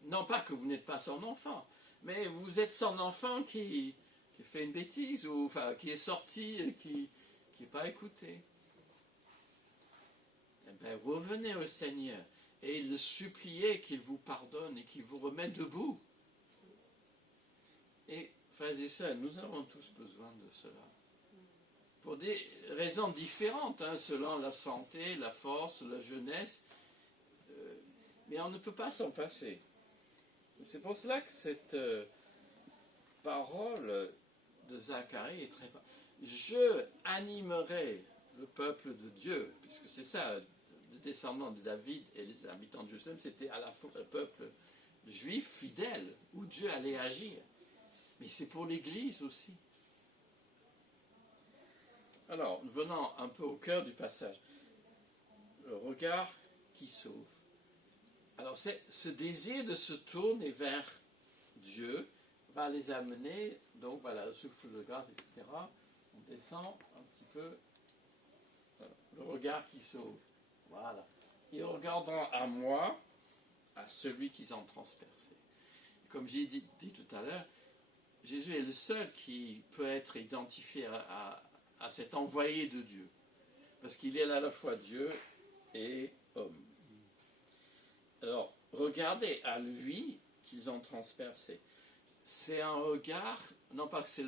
Non pas que vous n'êtes pas son enfant, mais vous êtes son enfant qui fait une bêtise, ou enfin, qui est sorti et qui n'est pas écouté. Eh bien, revenez au Seigneur et le suppliez qu'il vous pardonne et qu'il vous remette debout. Et, frères et sœurs, nous avons tous besoin de cela. Pour des raisons différentes, selon la santé, la force, la jeunesse, mais on ne peut pas s'en passer. C'est pour cela que cette parole de Zacharie est très... Je animerai le peuple de Dieu, puisque c'est ça, les descendants de David et les habitants de Jérusalem, c'était à la fois le peuple juif fidèle, où Dieu allait agir. Mais c'est pour l'Église aussi. Alors, venons un peu au cœur du passage. Le regard qui sauve. Alors, ce désir de se tourner vers Dieu va les amener, donc voilà, le souffle de grâce, etc. On descend un petit peu. Voilà, le regard qui sauve. Voilà. Et regardant à moi, à celui qui s'en transpercé. Comme j'ai dit tout à l'heure, Jésus est le seul qui peut être identifié à cet envoyé de Dieu. Parce qu'il est à la fois Dieu et homme. Alors, regardez à lui qu'ils ont transpercé. C'est un regard, non pas que c'est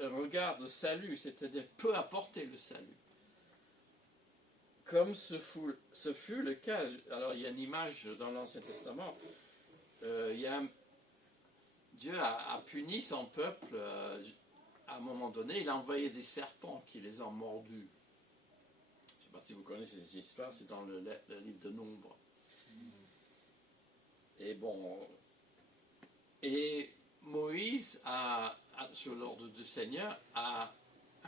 un regard de salut, c'est-à-dire peut apporter le salut. Comme ce fut le cas, alors il y a une image dans l'Ancien Testament, Dieu a puni son peuple, à un moment donné, il a envoyé des serpents qui les ont mordus. Je ne sais pas si vous connaissez ces histoires, c'est dans le livre de Nombre. Et bon, et Moïse, sur l'ordre du Seigneur, a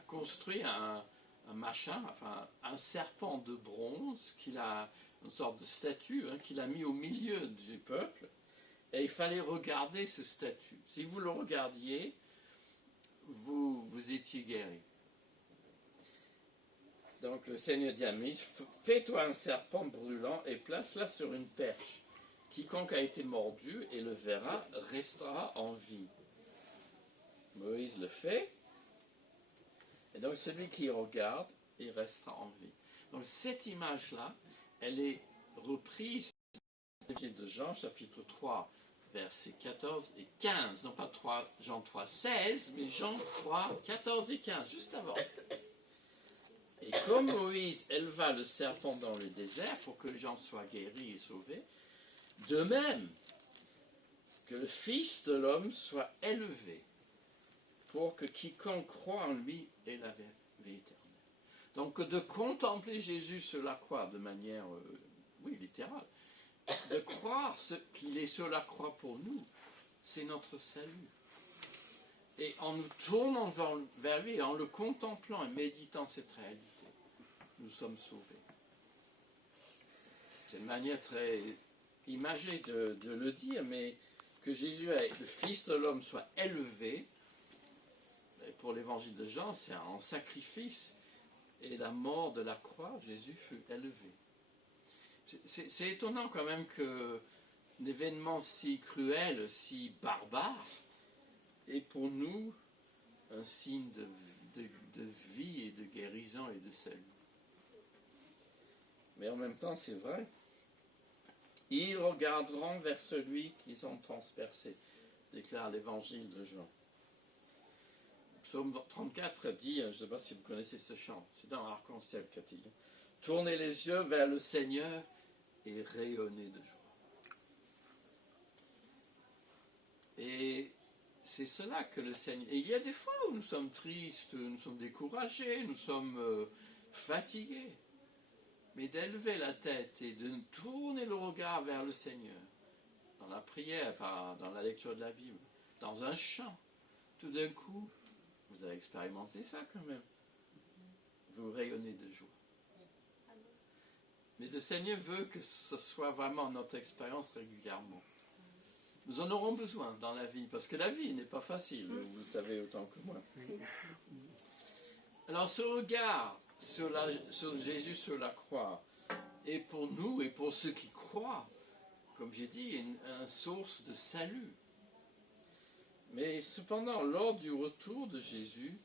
construit un machin, enfin un serpent de bronze, une sorte de statue, qu'il a mis au milieu du peuple, et il fallait regarder ce statut. Si vous le regardiez, vous étiez guéri. Donc le Seigneur dit à Moïse, fais-toi un serpent brûlant et place-la sur une perche. Quiconque a été mordu et le verra restera en vie. Moïse le fait, et donc celui qui regarde, il restera en vie. Donc cette image-là, elle est reprise dans l'évangile de Jean, chapitre 3, versets 14 et 15. Non pas Jean 3, 16, mais Jean 3, 14 et 15, juste avant. Et comme Moïse éleva le serpent dans le désert pour que les gens soient guéris et sauvés, de même que le Fils de l'homme soit élevé pour que quiconque croit en lui ait la vie éternelle. Donc de contempler Jésus sur la croix de manière, littérale, de croire qu'il est sur la croix pour nous, c'est notre salut. Et en nous tournant vers lui, et en le contemplant et méditant cette réalité, nous sommes sauvés. C'est une manière très imagée de le dire, mais que Jésus, le Fils de l'homme, soit élevé, et pour l'évangile de Jean, c'est en sacrifice, et la mort de la croix, Jésus fut élevé. C'est étonnant quand même qu'un événement si cruel, si barbare, est pour nous un signe de vie et de guérison et de salut. Mais en même temps, c'est vrai. Ils regarderont vers celui qu'ils ont transpercé, déclare l'évangile de Jean. Psaume 34 dit, je ne sais pas si vous connaissez ce chant, c'est dans Arc-en-Ciel, Cathy. Tournez les yeux vers le Seigneur et rayonnez de joie. Et c'est cela que le Seigneur... Et il y a des fois où nous sommes tristes, nous sommes découragés, nous sommes fatigués. Mais d'élever la tête et de tourner le regard vers le Seigneur, dans la prière, dans la lecture de la Bible, dans un chant, tout d'un coup, vous avez expérimenté ça quand même. Vous rayonnez de joie. Mais le Seigneur veut que ce soit vraiment notre expérience régulièrement. Nous en aurons besoin dans la vie, parce que la vie n'est pas facile, vous le savez autant que moi. Alors ce regard sur Jésus sur la croix est pour nous et pour ceux qui croient, comme j'ai dit, une source de salut. Mais cependant, lors du retour de Jésus,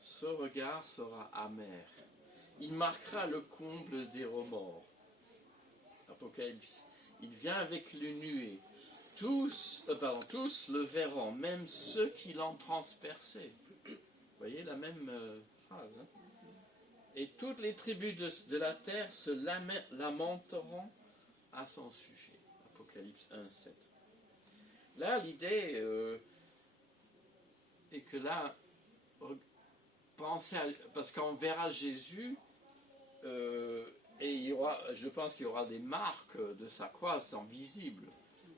ce regard sera amer. Il marquera le comble des remords. Apocalypse. Il vient avec les nuées. Tous le verront, même ceux qui l'ont transpercé. Vous voyez la même phrase. Hein? Et toutes les tribus de la terre se lamenteront à son sujet. Apocalypse 1, 7. Là, l'idée est que là, pensez parce qu'on verra Jésus, et je pense qu'il y aura des marques de sa croix, sont visibles,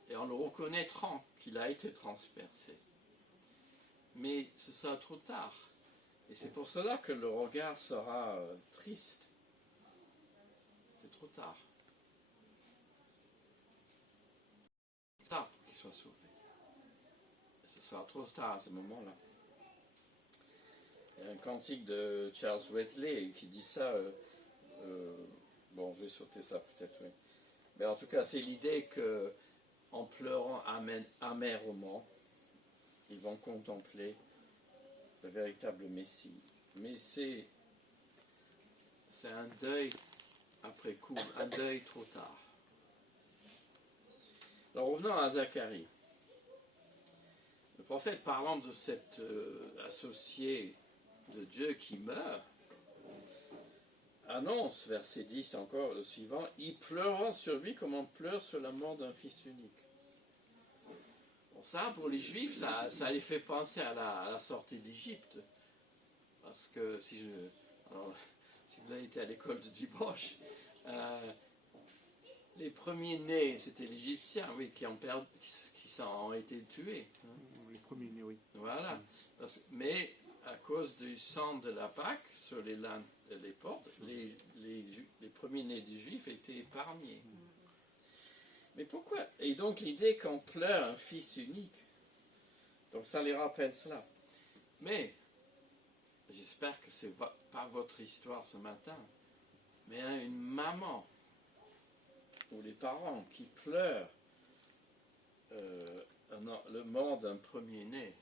et on le reconnaîtra qu'il a été transpercé. Mais ce sera trop tard. Et c'est pour cela que le regard sera triste. C'est trop tard. C'est tard pour qu'il soit sauvé. Et ce sera trop tard à ce moment-là. Il y a un cantique de Charles Wesley qui dit ça. Bon, je vais sauter ça peut-être, oui. Mais en tout cas, c'est l'idée que, en pleurant amèrement, ils vont contempler le véritable Messie. Mais c'est un deuil après coup, un deuil trop tard. Alors revenons à Zacharie. Le prophète, parlant de cet associé de Dieu qui meurt, annonce, verset 10 encore, le suivant, « Il pleurera sur lui comme on pleure sur la mort d'un fils unique. » Bon, ça, pour les Juifs, ça les fait penser à la sortie d'Égypte. Parce que si vous avez été à l'école du dimanche, les premiers-nés, c'était les Égyptiens, oui, qui ont été tués. Les premiers-nés, oui. Voilà. Mais à cause du sang de la Pâque sur les portes, les premiers-nés des Juifs étaient épargnés. Mais pourquoi? Et donc l'idée qu'on pleure un fils unique, donc ça les rappelle cela. Mais, j'espère que ce n'est pas votre histoire ce matin, mais une maman ou les parents qui pleurent le mort d'un premier-né,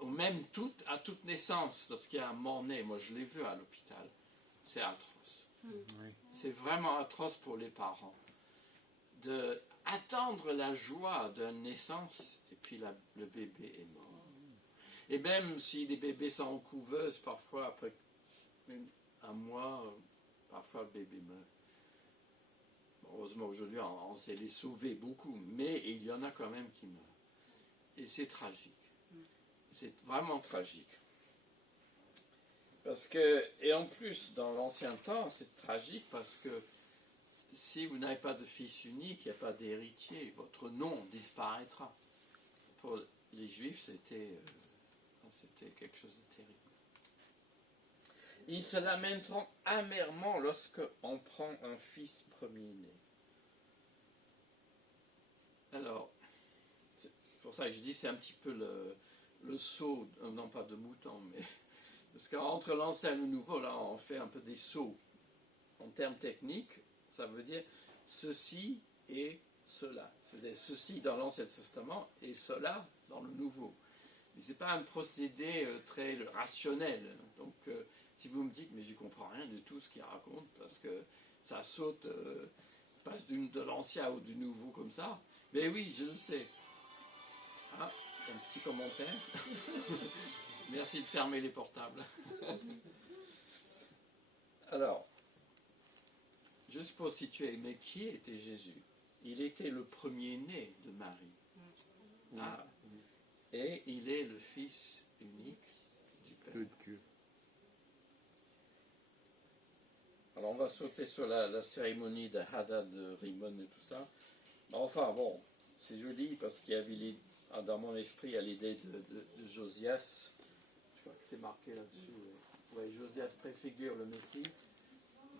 ou même à toute naissance, lorsqu'il y a un mort-né, moi je l'ai vu à l'hôpital, c'est atroce. Oui. C'est vraiment atroce pour les parents. D'attendre la joie d'une naissance, et puis le bébé est mort. Et même si les bébés sont en couveuse, parfois après un mois, parfois le bébé meurt. Heureusement aujourd'hui on sait les sauver beaucoup, mais il y en a quand même qui meurent. Et c'est tragique. C'est vraiment tragique. Parce que, et en plus, dans l'ancien temps, c'est tragique parce que si vous n'avez pas de fils unique, il n'y a pas d'héritier, votre nom disparaîtra. Pour les Juifs, c'était quelque chose de terrible. Ils se lamenteront amèrement lorsqu'on prend un fils premier-né. Alors, c'est pour ça que je dis c'est un petit peu le saut, non pas de mouton, mais parce qu'entre l'ancien et le nouveau, là, on fait un peu des sauts. En termes techniques, ça veut dire ceci et cela. C'est-à-dire ceci dans l'Ancien Testament et cela dans le Nouveau. Mais ce n'est pas un procédé très rationnel. Donc, si vous me dites, mais je ne comprends rien de tout ce qu'il raconte, parce que ça saute, passe de l'ancien ou du nouveau comme ça, mais oui, je le sais. Ah, un petit commentaire. Merci de fermer les portables. Alors, juste pour situer, mais qui était Jésus? Il était le premier-né de Marie. Ah. Et il est le Fils unique du Père. De Dieu. Alors on va sauter sur la cérémonie de Hadad, de Rimon et tout ça. Enfin bon, c'est joli parce qu'il y avait dans mon esprit il y a l'idée de Josias. Je crois que c'est marqué là-dessus. Oui, Josias préfigure le Messie.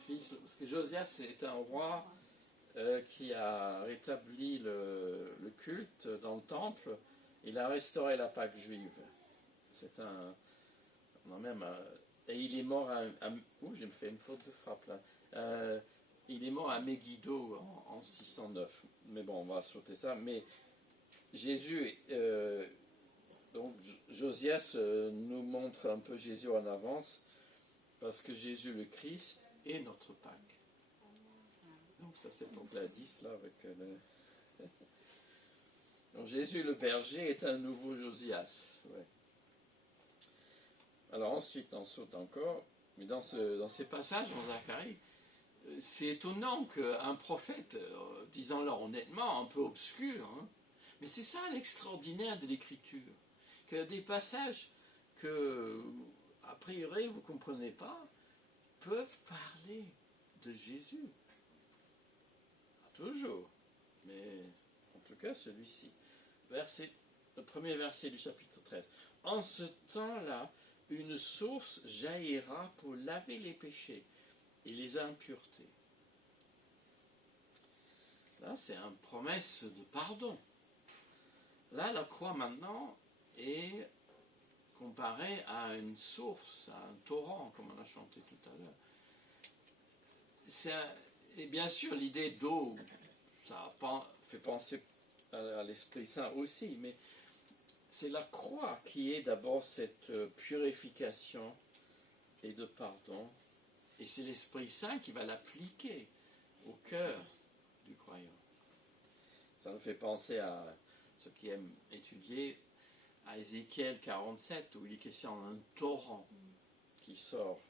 Parce que Josias est un roi qui a rétabli le culte dans le temple. Il a restauré la Pâque juive. C'est un... Non, même... et il est mort à... Ouh, j'ai fait une faute de frappe là. Il est mort à Megiddo en 609. Mais bon, on va sauter ça. Mais Jésus... donc Josias nous montre un peu Jésus en avance. Parce que Jésus le Christ est notre Pâque. Donc ça c'est donc la 10 là avec le... Donc Jésus le berger est un nouveau Josias. Ouais. Alors ensuite on saute encore, mais dans ces passages en Zacharie, c'est étonnant qu'un prophète, disons-le honnêtement, un peu obscur, hein, mais c'est ça l'extraordinaire de l'écriture, que des passages que, a priori, vous ne comprenez pas, peuvent parler de Jésus. Pas toujours, mais en tout cas celui-ci. Le premier verset du chapitre 13. En ce temps-là, une source jaillira pour laver les péchés et les impuretés. Là, c'est une promesse de pardon. Là, la croix maintenant est comparée à une source, à un torrent, comme on a chanté tout à l'heure. Et bien sûr, l'idée d'eau, ça fait penser à l'Esprit Saint aussi, mais c'est la croix qui est d'abord cette purification et de pardon, et c'est l'Esprit Saint qui va l'appliquer au cœur du croyant. Ça nous fait penser à ceux qui aiment étudier à Ézéchiel 47, où il est question d'un torrent qui sort,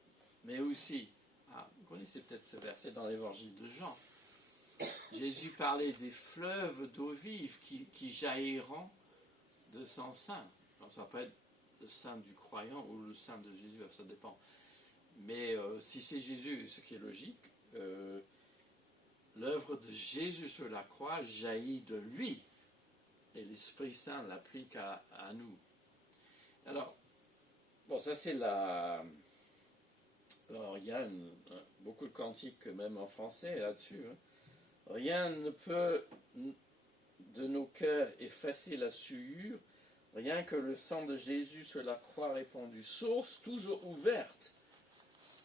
mais aussi, vous connaissez peut-être ce verset dans l'Évangile de Jean, Jésus parlait des fleuves d'eau vive qui jailliront de son sein. Alors, ça peut être le sein du croyant ou le sein de Jésus, ça dépend. Mais si c'est Jésus, ce qui est logique, l'œuvre de Jésus sur la croix jaillit de lui. Et l'Esprit Saint l'applique à nous. Alors, bon, ça c'est la... Alors, il y a beaucoup de cantiques, même en français, là-dessus. Hein. Rien ne peut de nos cœurs effacer la souillure, rien que le sang de Jésus sur la croix répandu. Source toujours ouverte,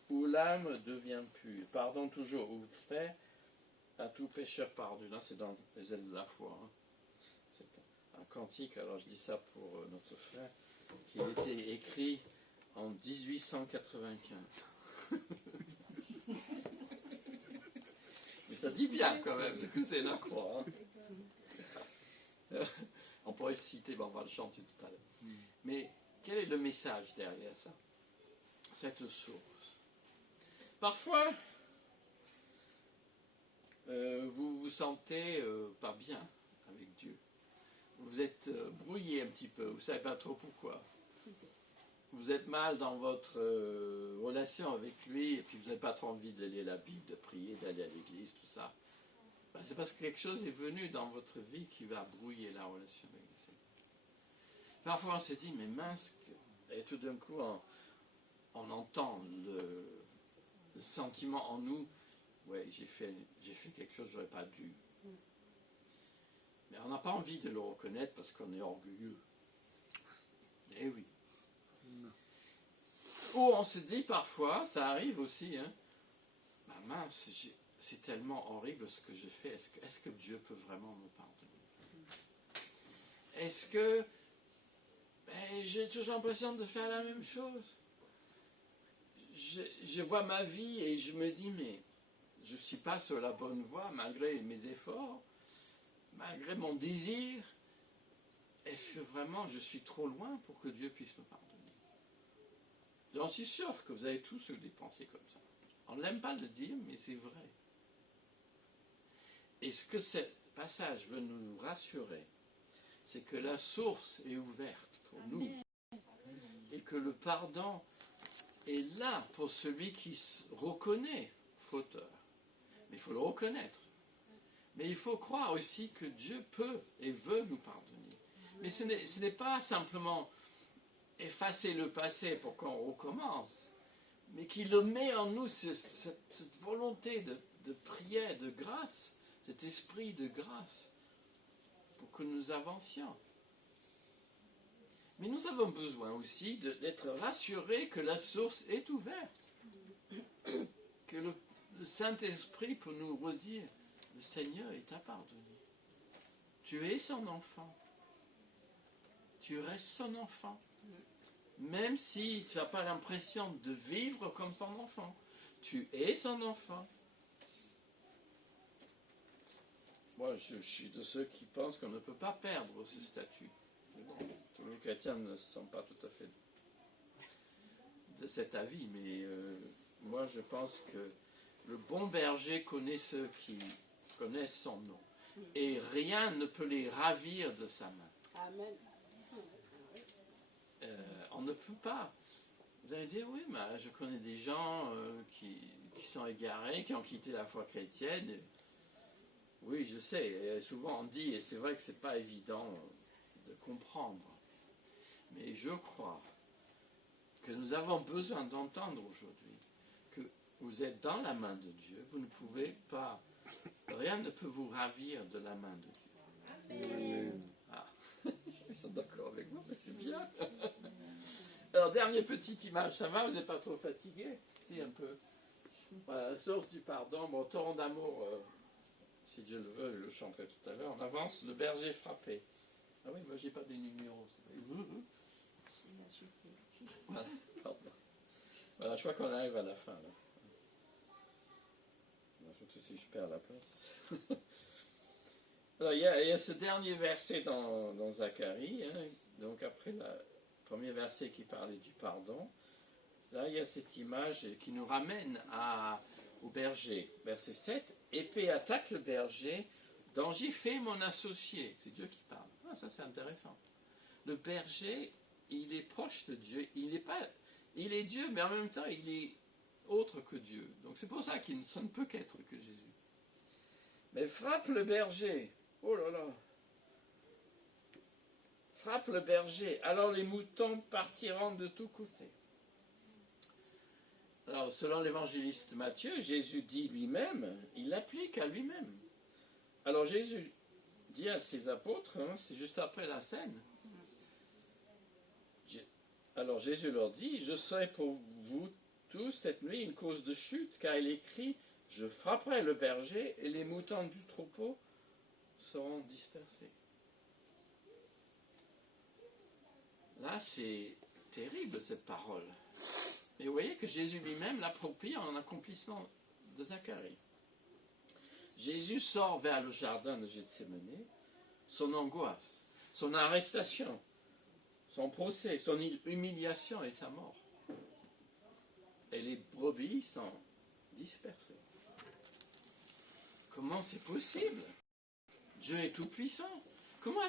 où l'âme devient pure. Pardon toujours ouvert à tout pécheur perdu. Là, c'est dans les ailes de la foi. Hein. C'est un cantique, alors je dis ça pour notre frère, qui a été écrit en 1895. Mais ça dit bien quand même ce que c'est la croix. Hein. On pourrait citer, on va le chanter tout à l'heure. Mais quel est le message derrière ça? Cette source. Parfois, vous vous sentez pas bien avec Dieu. Vous êtes brouillé un petit peu, vous ne savez pas trop pourquoi. Vous êtes mal dans votre relation avec lui, et puis vous n'avez pas trop envie de lire la Bible, de prier, d'aller à l'église, tout ça. Ben, c'est parce que quelque chose est venu dans votre vie qui va brouiller la relation avec le Seigneur. Parfois on se dit, mais mince, et tout d'un coup on entend le sentiment en nous, ouais, j'ai fait quelque chose que je n'aurais pas dû. Mais on n'a pas envie de le reconnaître parce qu'on est orgueilleux. Eh oui. Ou on se dit parfois, ça arrive aussi, hein, bah mince, c'est tellement horrible ce que j'ai fait, est-ce que Dieu peut vraiment me pardonner? Est-ce que Mais j'ai toujours l'impression de faire la même chose. Je vois ma vie et je me dis, mais je ne suis pas sur la bonne voie malgré mes efforts, malgré mon désir. Est-ce que vraiment je suis trop loin pour que Dieu puisse me pardonner? J'en suis sûr que vous avez tous eu des pensées comme ça. On n'aime pas le dire, mais c'est vrai. Et ce que ce passage veut nous rassurer, c'est que la source est ouverte pour nous. Et que le pardon est là pour celui qui se reconnaît fauteur. Mais il faut le reconnaître. Mais il faut croire aussi que Dieu peut et veut nous pardonner. Mais ce n'est pas simplement effacer le passé pour qu'on recommence, mais qu'il le met en nous, cette volonté de prière, de grâce, cet esprit de grâce, pour que nous avancions. Mais nous avons besoin aussi d'être rassurés que la source est ouverte, que le Saint-Esprit peut nous redire, le Seigneur t'a pardonné. Tu es son enfant. Tu restes son enfant. Même si tu n'as pas l'impression de vivre comme son enfant. Tu es son enfant. Moi, je suis de ceux qui pensent qu'on ne peut pas perdre ce statut. Bon, tous les chrétiens ne sont pas tout à fait de cet avis, mais moi je pense que le bon berger connaît ceux qui connaissent son nom. Et rien ne peut les ravir de sa main. Amen. On ne peut pas. Vous allez dire, oui, mais je connais des gens qui sont égarés, qui ont quitté la foi chrétienne. Oui, je sais. Et souvent on dit, et c'est vrai que ce n'est pas évident de comprendre. Mais je crois que nous avons besoin d'entendre aujourd'hui que vous êtes dans la main de Dieu. Vous ne pouvez pas, rien ne peut vous ravir de la main de Dieu. Amen. Ah, ils sont d'accord avec moi, mais c'est bien. Alors, dernière petite image, ça va? Vous n'êtes pas trop fatigué? Si, un peu. Voilà, la source du pardon, mon torrent d'amour, si Dieu le veut, je le chanterai tout à l'heure. On avance, le berger frappé. Ah oui, moi j'ai pas des numéros. Voilà, pardon. Voilà, je crois qu'on arrive à la fin. Là. Surtout si je perds la place. Alors, il y a ce dernier verset dans Zacharie, hein, donc après le premier verset qui parlait du pardon. Là, il y a cette image qui nous ramène au berger. Verset 7, épée attaque le berger, danger fait mon associé. C'est Dieu qui parle. Ah, ça c'est intéressant. Le berger, il est proche de Dieu. Il est Dieu, mais en même temps, il est autre que Dieu. Donc c'est pour ça ça ne peut qu'être que Jésus. Mais frappe le berger. Oh là là. Frappe le berger. Alors les moutons partiront de tous côtés. Alors, selon l'évangéliste Matthieu, Jésus dit lui-même, il l'applique à lui-même. Alors Jésus dit à ses apôtres, hein, c'est juste après la scène. Alors Jésus leur dit, je serai pour vous tous cette nuit une cause de chute, car il est écrit, je frapperai le berger et les moutons du troupeau seront dispersés. Là, c'est terrible cette parole. Mais vous voyez que Jésus lui-même l'approprie en accomplissement de Zacharie. Jésus sort vers le jardin de Gethsémani, son angoisse, son arrestation, son procès, son humiliation et sa mort. Et les brebis sont dispersées. Comment c'est possible? Dieu est tout-puissant. Comment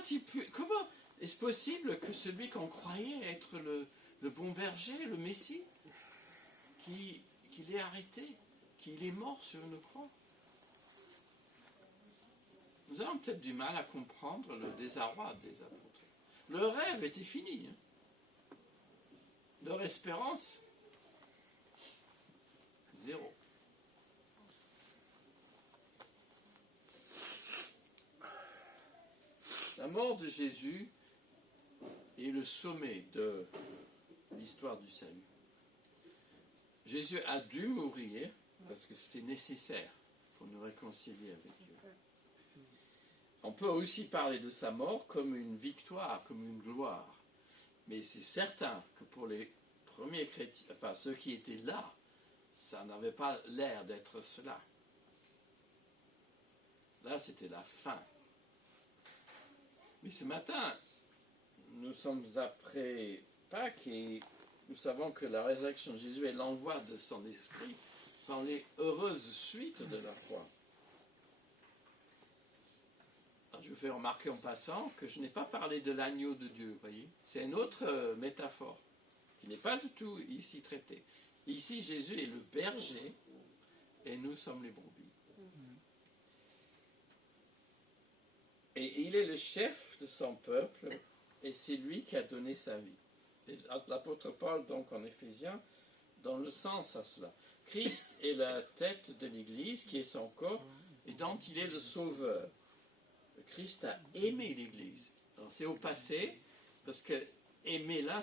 est-ce possible que celui qu'on croyait être le bon berger, le Messie, qu'il est arrêté, qu'il est mort sur une croix? Nous avons peut-être du mal à comprendre le désarroi des apôtres. Leur rêve était fini. Leur espérance, zéro. La mort de Jésus est le sommet de l'histoire du salut. Jésus a dû mourir parce que c'était nécessaire pour nous réconcilier avec Dieu. On peut aussi parler de sa mort comme une victoire, comme une gloire. Mais c'est certain que pour les premiers chrétiens, enfin ceux qui étaient là, ça n'avait pas l'air d'être cela. Là, c'était la fin. Mais ce matin, nous sommes après Pâques et nous savons que la résurrection de Jésus et l'envoi de son esprit sont les heureuses suites de la croix. Alors, je vous fais remarquer en passant que je n'ai pas parlé de l'agneau de Dieu, vous voyez. C'est une autre métaphore qui n'est pas du tout ici traitée. Ici, Jésus est le berger et nous sommes les brebis. Et il est le chef de son peuple et c'est lui qui a donné sa vie. Et l'apôtre Paul, donc en Éphésiens, donne le sens à cela. Christ est la tête de l'Église qui est son corps et dont il est le sauveur. Christ a aimé l'Église. Alors, c'est au passé, parce que aimer là,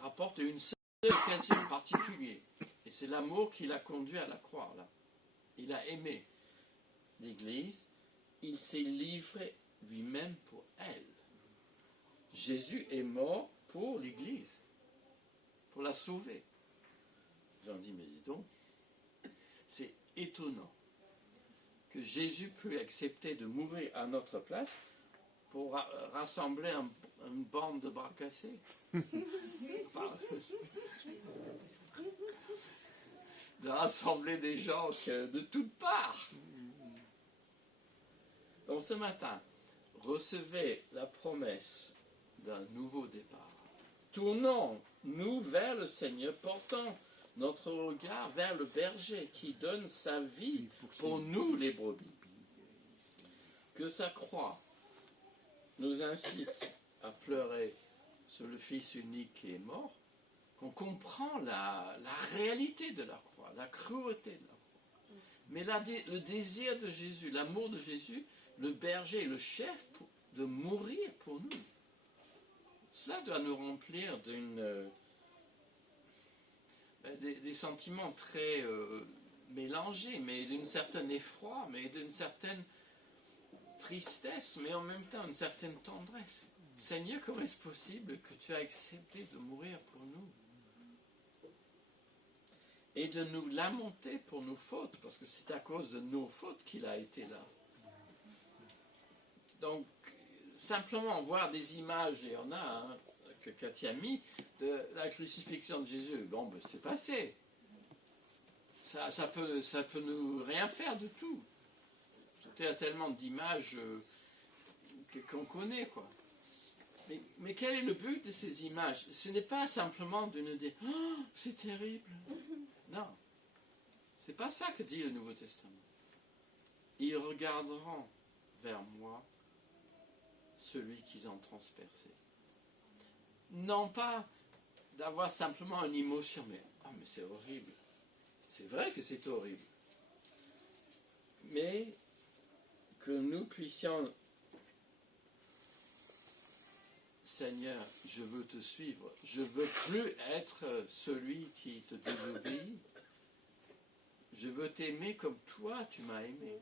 rapporte une seule occasion particulière. Et c'est l'amour qui l'a conduit à la croix. Là. Il a aimé l'Église, il s'est livré lui-même pour elle. Jésus est mort pour l'Église, pour la sauver. J'en dis, mais dis donc, c'est étonnant que Jésus puisse accepter de mourir à notre place pour rassembler une bande de bras cassés. Enfin, de rassembler des gens de toutes parts. Donc ce matin, recevez la promesse d'un nouveau départ. Tournons-nous vers le Seigneur, portons notre regard vers le berger qui donne sa vie pour nous les brebis. Que sa croix nous incite à pleurer sur le Fils unique qui est mort, qu'on comprend la réalité de la croix, la cruauté de la croix. Mais le désir de Jésus, l'amour de Jésus, le berger, le chef, de mourir pour nous. Cela doit nous remplir des sentiments très mélangés, mais d'une certaine effroi, mais d'une certaine tristesse, mais en même temps une certaine tendresse. Seigneur, comment est-ce possible que tu as accepté de mourir pour nous? Et de nous lamenter pour nos fautes, parce que c'est à cause de nos fautes qu'il a été là. Donc, simplement voir des images, et on a que Cathy a mis, de la crucifixion de Jésus. Bon, ben, c'est passé. Ça peut nous rien faire du tout. Il y a tellement d'images qu'on connaît, quoi. Mais quel est le but de ces images? Ce n'est pas simplement de nous dire « Oh, c'est terrible ». Non. C'est pas ça que dit le Nouveau Testament. Ils regarderont vers moi celui qu'ils ont transpercé. Non pas d'avoir simplement une émotion, mais « Ah, mais c'est horrible ». C'est vrai que c'est horrible. Mais que nous puissions, Seigneur, je veux te suivre. Je ne veux plus être celui qui te désobéit. Je veux t'aimer comme toi, tu m'as aimé.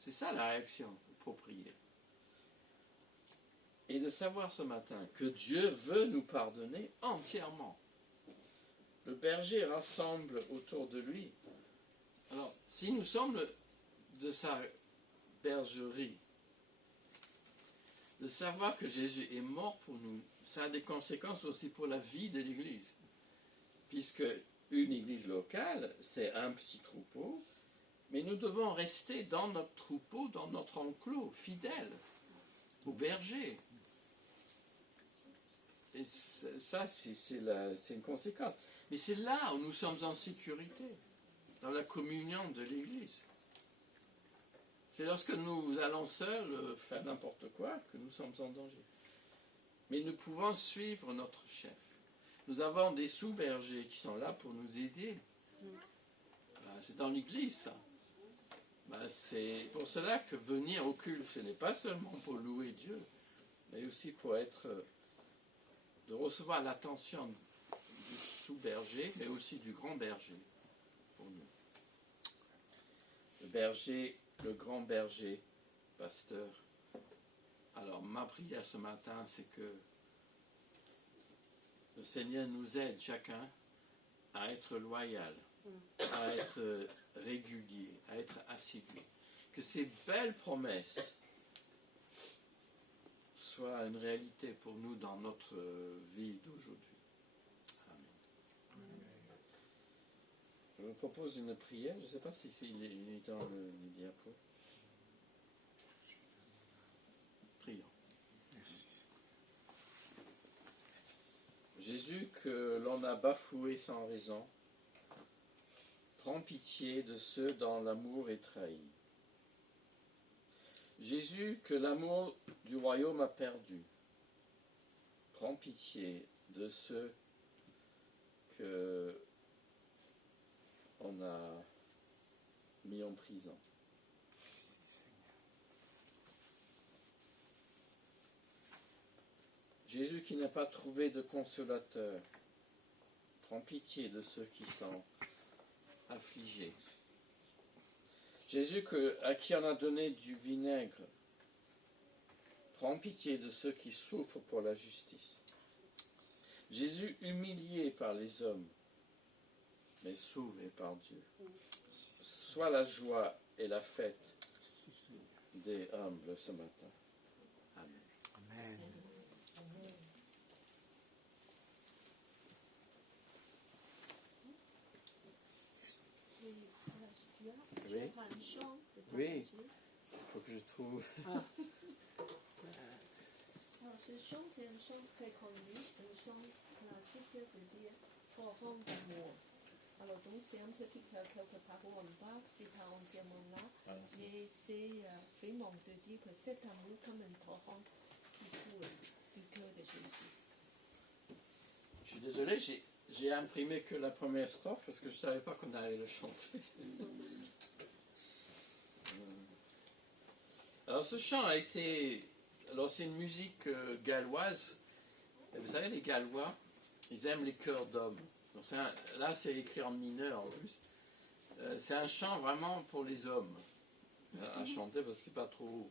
C'est ça la réaction pour prier. Et de savoir ce matin que Dieu veut nous pardonner entièrement. Le berger rassemble autour de lui. Alors, si nous sommes de sa bergerie, de savoir que Jésus est mort pour nous, ça a des conséquences aussi pour la vie de l'Église. Puisque une Église locale, c'est un petit troupeau, mais nous devons rester dans notre troupeau, dans notre enclos, fidèles au berger. Et ça, c'est une conséquence. Mais c'est là où nous sommes en sécurité, dans la communion de l'Église. C'est lorsque nous allons seuls faire n'importe quoi que nous sommes en danger. Mais nous pouvons suivre notre chef. Nous avons des sous-bergers qui sont là pour nous aider. C'est dans l'Église, ça. C'est pour cela que venir au culte, ce n'est pas seulement pour louer Dieu, mais aussi pour de recevoir l'attention du sous-berger, mais aussi du grand berger pour nous. Le berger, le grand berger, pasteur. Alors, ma prière ce matin, c'est que le Seigneur nous aide chacun à être loyal, à être régulier, à être assidu. Que ces belles promesses soient une réalité pour nous dans notre vie d'aujourd'hui. Amen. Je vous propose une prière. Je ne sais pas si il est dans le diapo. Prions. Merci. Jésus, que l'on a bafoué sans raison, prends pitié de ceux dont l'amour est trahi. Jésus, que l'amour du royaume a perdu, prends pitié de ceux que on a mis en prison. Jésus qui n'a pas trouvé de consolateur, prends pitié de ceux qui sont affligés. Jésus à qui on a donné du vinaigre, prends pitié de ceux qui souffrent pour la justice. Jésus humilié par les hommes, mais sauvé par Dieu. Sois la joie et la fête des humbles ce matin. Amen. Amen. Oui. Oui. Il faut que je trouve. Alors, ce chant, c'est un chant très connu, un chant classique veut dire torrent d'amour. Alors, donc, c'est un petit peu quelques paroles en bas, c'est pas entièrement là, mais c'est vraiment de dire que cet amour comme un torrent qui coule du cœur de Jésus. Je suis désolé, j'ai imprimé que la première strophe parce que je ne savais pas qu'on allait le chanter. Alors ce chant a été... Alors c'est une musique galloise. Et vous savez, les Gallois, ils aiment les chœurs d'hommes. Donc là c'est écrit en mineur en plus. C'est un chant vraiment pour les hommes à chanter parce que c'est pas trop...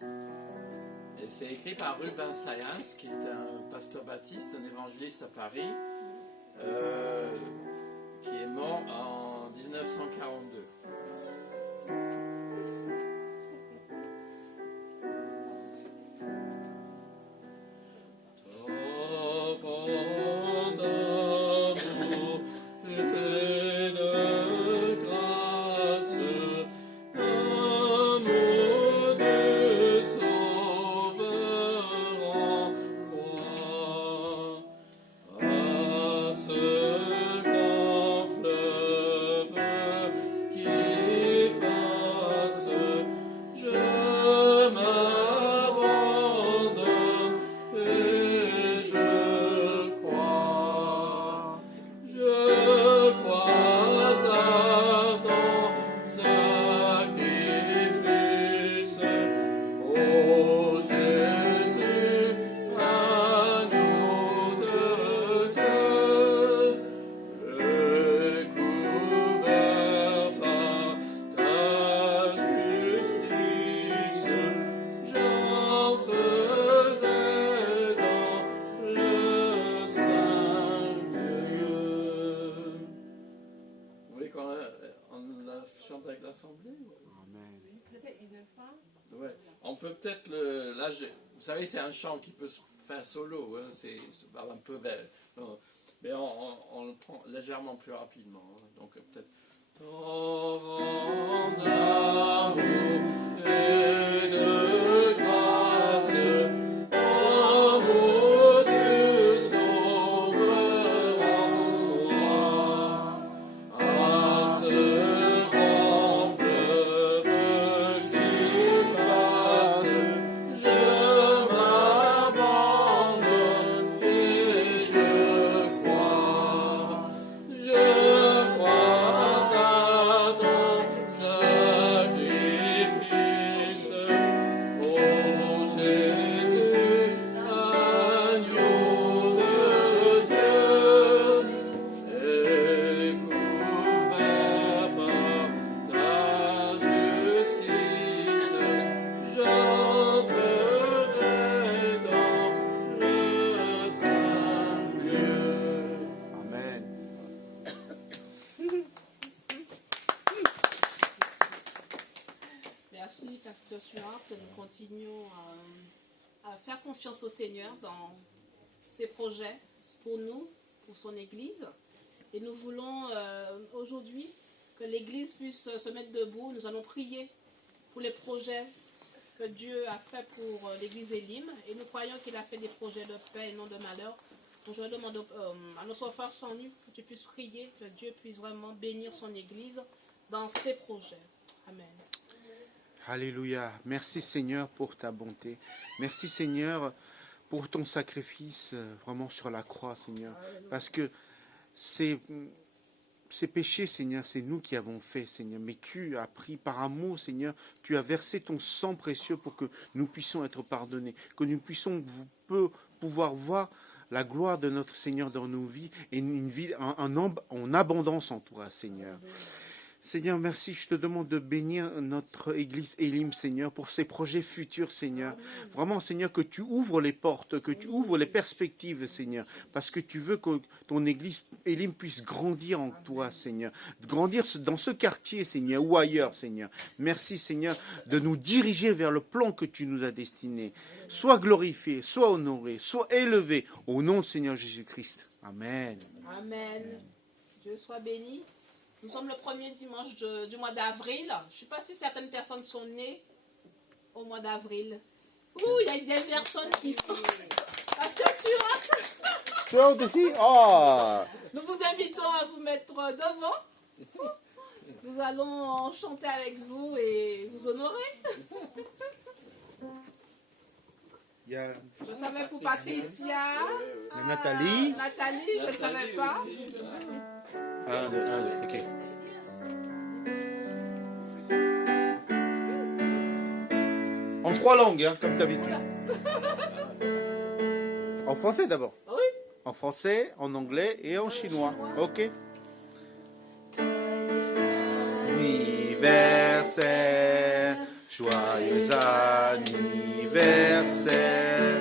Et c'est écrit par Rubens Sayans, qui est un pasteur baptiste, un évangéliste à Paris, qui est mort en 1942. Ouais. On peut peut-être là, vous savez, c'est un chant qui peut se faire solo, hein, c'est un peu mais on le prend légèrement plus rapidement. Hein, donc peut-être. Torrent d'amour et de grâce, amour du Sauveur en roi, à ce grand fleuve qui passe, je m'abandonne et je crois à ton sacrifice. merci, Pasteur Stuart. Nous continuons à faire confiance au Seigneur dans ses projets pour nous, pour son Église. Et nous voulons aujourd'hui que l'Église puisse se mettre debout. Nous allons prier pour les projets que Dieu a fait pour l'Église Elim. Et nous croyons qu'il a fait des projets de paix et non de malheur. Donc je demande à notre frère Sannu que tu puisses prier, que Dieu puisse vraiment bénir son Église dans ses projets. Amen. Alléluia. Merci Seigneur pour ta bonté. Merci Seigneur pour ton sacrifice vraiment sur la croix, Seigneur. Parce que ces péchés, Seigneur, c'est nous qui avons fait, Seigneur. Mais tu as pris par amour, Seigneur, tu as versé ton sang précieux pour que nous puissions être pardonnés, que nous puissions pouvoir voir la gloire de notre Seigneur dans nos vies et une vie en abondance en toi, Seigneur. Seigneur, merci, je te demande de bénir notre Église Elim, Seigneur, pour ses projets futurs, Seigneur. Vraiment, Seigneur, que tu ouvres les portes, que tu ouvres les perspectives, Seigneur, parce que tu veux que ton Église Elim puisse grandir en toi, Seigneur. Grandir dans ce quartier, Seigneur, ou ailleurs, Seigneur. Merci, Seigneur, de nous diriger vers le plan que tu nous as destiné. Sois glorifié, sois honoré, sois élevé, au nom du Seigneur Jésus-Christ. Amen. Amen. Dieu soit béni. Nous sommes le premier dimanche du mois d'avril. Je ne sais pas si certaines personnes sont nées au mois d'avril. Ouh, il y a des personnes qui sont... Parce que Toi aussi? Oh. Nous vous invitons à vous mettre devant. Nous allons chanter avec vous et vous honorer. Je savais pour Patricia. Nathalie. Nathalie, je ne savais pas. 1, 2, 1, 2, ok. En 3 langues, hein, comme d'habitude. En français d'abord. Oui. En français, en anglais et en chinois. Ok. Anniversaire, joyeux anniversaire,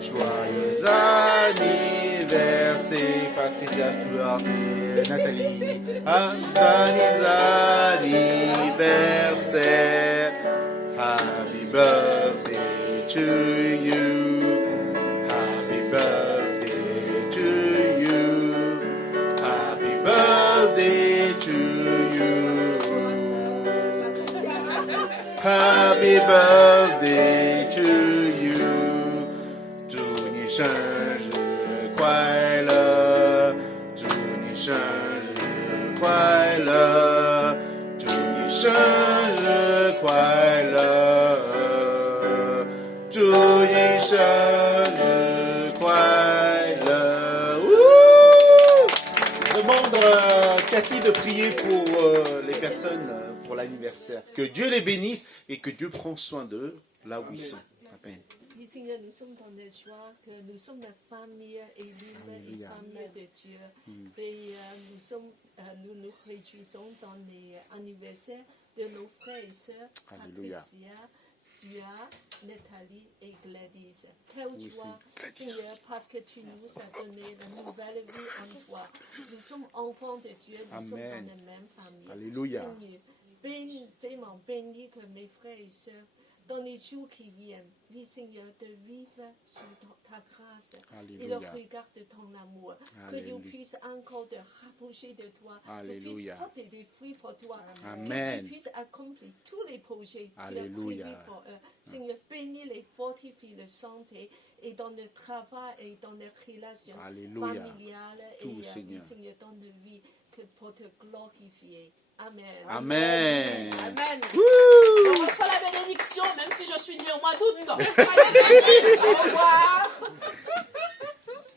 joyeux anniversaire, Patricia Stuart et Nathalie. Anniversaire, happy birthday to you, happy birthday to you, happy birthday to you, happy birthday to you, 祝你生日快乐，祝你生日快乐，祝你生日快乐，祝你生日快乐。Je demande Cathy de prier pour les personnes pour l'anniversaire. Que Dieu les bénisse et que Dieu prend soin d'eux là où ils sont. Amen. Oui, Seigneur, nous sommes dans la joie que nous sommes la famille Elim et famille de Dieu. Et nous nous réjouissons dans les anniversaires de nos frères et sœurs, Patricia, Stuart, Nathalie et Gladys. Quelle joie, Seigneur, parce que tu nous as donné la nouvelle vie en toi. Nous sommes enfants de Dieu, nous sommes dans la même famille. Alléluia. Seigneur, fais-moi bénir que mes frères et sœurs, dans les jours qui viennent, oui Seigneur, de vivre sous ta grâce. Alléluia. Et le regard de ton amour. Alléluia. Que nous puissions encore te rapprocher de toi. Alléluia. Que nous puissions porter des fruits pour toi. Amen. Que tu puisses accomplir tous les projets que tu as Alléluia. prévus pour eux. Seigneur, bénis les fortifie le santé et dans le travail et dans les relations Alléluia. familiales Tout, et Seigneur. Seigneur, dans nos vies, que pour te glorifier. Amen. Amen. Amen. Wouh. On reçoit la bénédiction, même si je suis née au mois d'août. Soyez bénis. Au revoir.